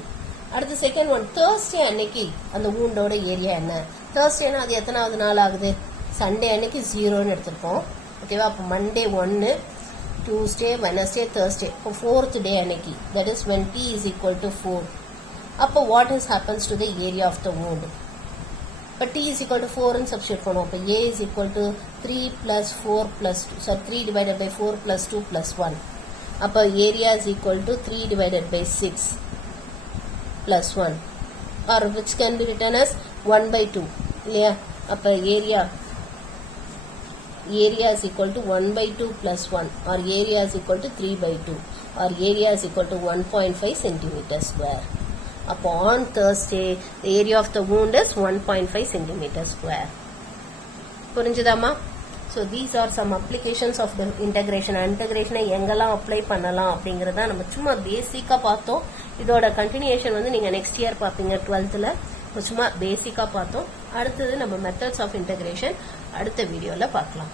அடுத்து second one, Thursday அன்னைக்கு அந்த ஊண்டோட area என்ன. தேர்ஸ்டேனா அது எத்தனாவது நாள் ஆகுது, சண்டே அன்னைக்கு 0ன்னு எடுத்திருக்கோம். ஓகேவா, அப்போ மண்டே 1, டியூஸ்டே, வெனஸ்டே, தேர்ஸ்டே. இப்போ 4th டே அன்னைக்கு, that is when t is equal to 4. அப்போ what happens to the area of the wound? இப்போ t is equal to 4 ன்னு substitute பண்ணுவோம். அப்போ a is equal to 3 plus 4 plus 2. So 3 divided by 4 plus 2 plus 1. அப்போ area is equal to 3 divided by 6 plus 1. Or which can be written as 1 by 2. இல்லையா? அப்போ area is equal to 1 by 2 plus 1. Or area is equal to 3 by 2. Or area is equal to 1.5 centimeter square. On Thursday, the area of the wound is 1.5 centimeter square. புரிஞ்சுதாமா? So these are some applications of the integration. Integration எங்கெல்லாம் apply பண்ணலாம் அப்படிங்கறத நம்ம சும்மா பேசிக்கா பார்த்தோம். இதோட continuation வந்து நீங்க நெக்ஸ்ட் இயர் பாப்பீங்க 12th. சும்மா பேசிக்கா பார்த்தோம். அடுத்தது நம்ம மெத்தட்ஸ் ஆஃப் இன்டகிரேஷன் அடுத்த வீடியோல பார்க்கலாம்.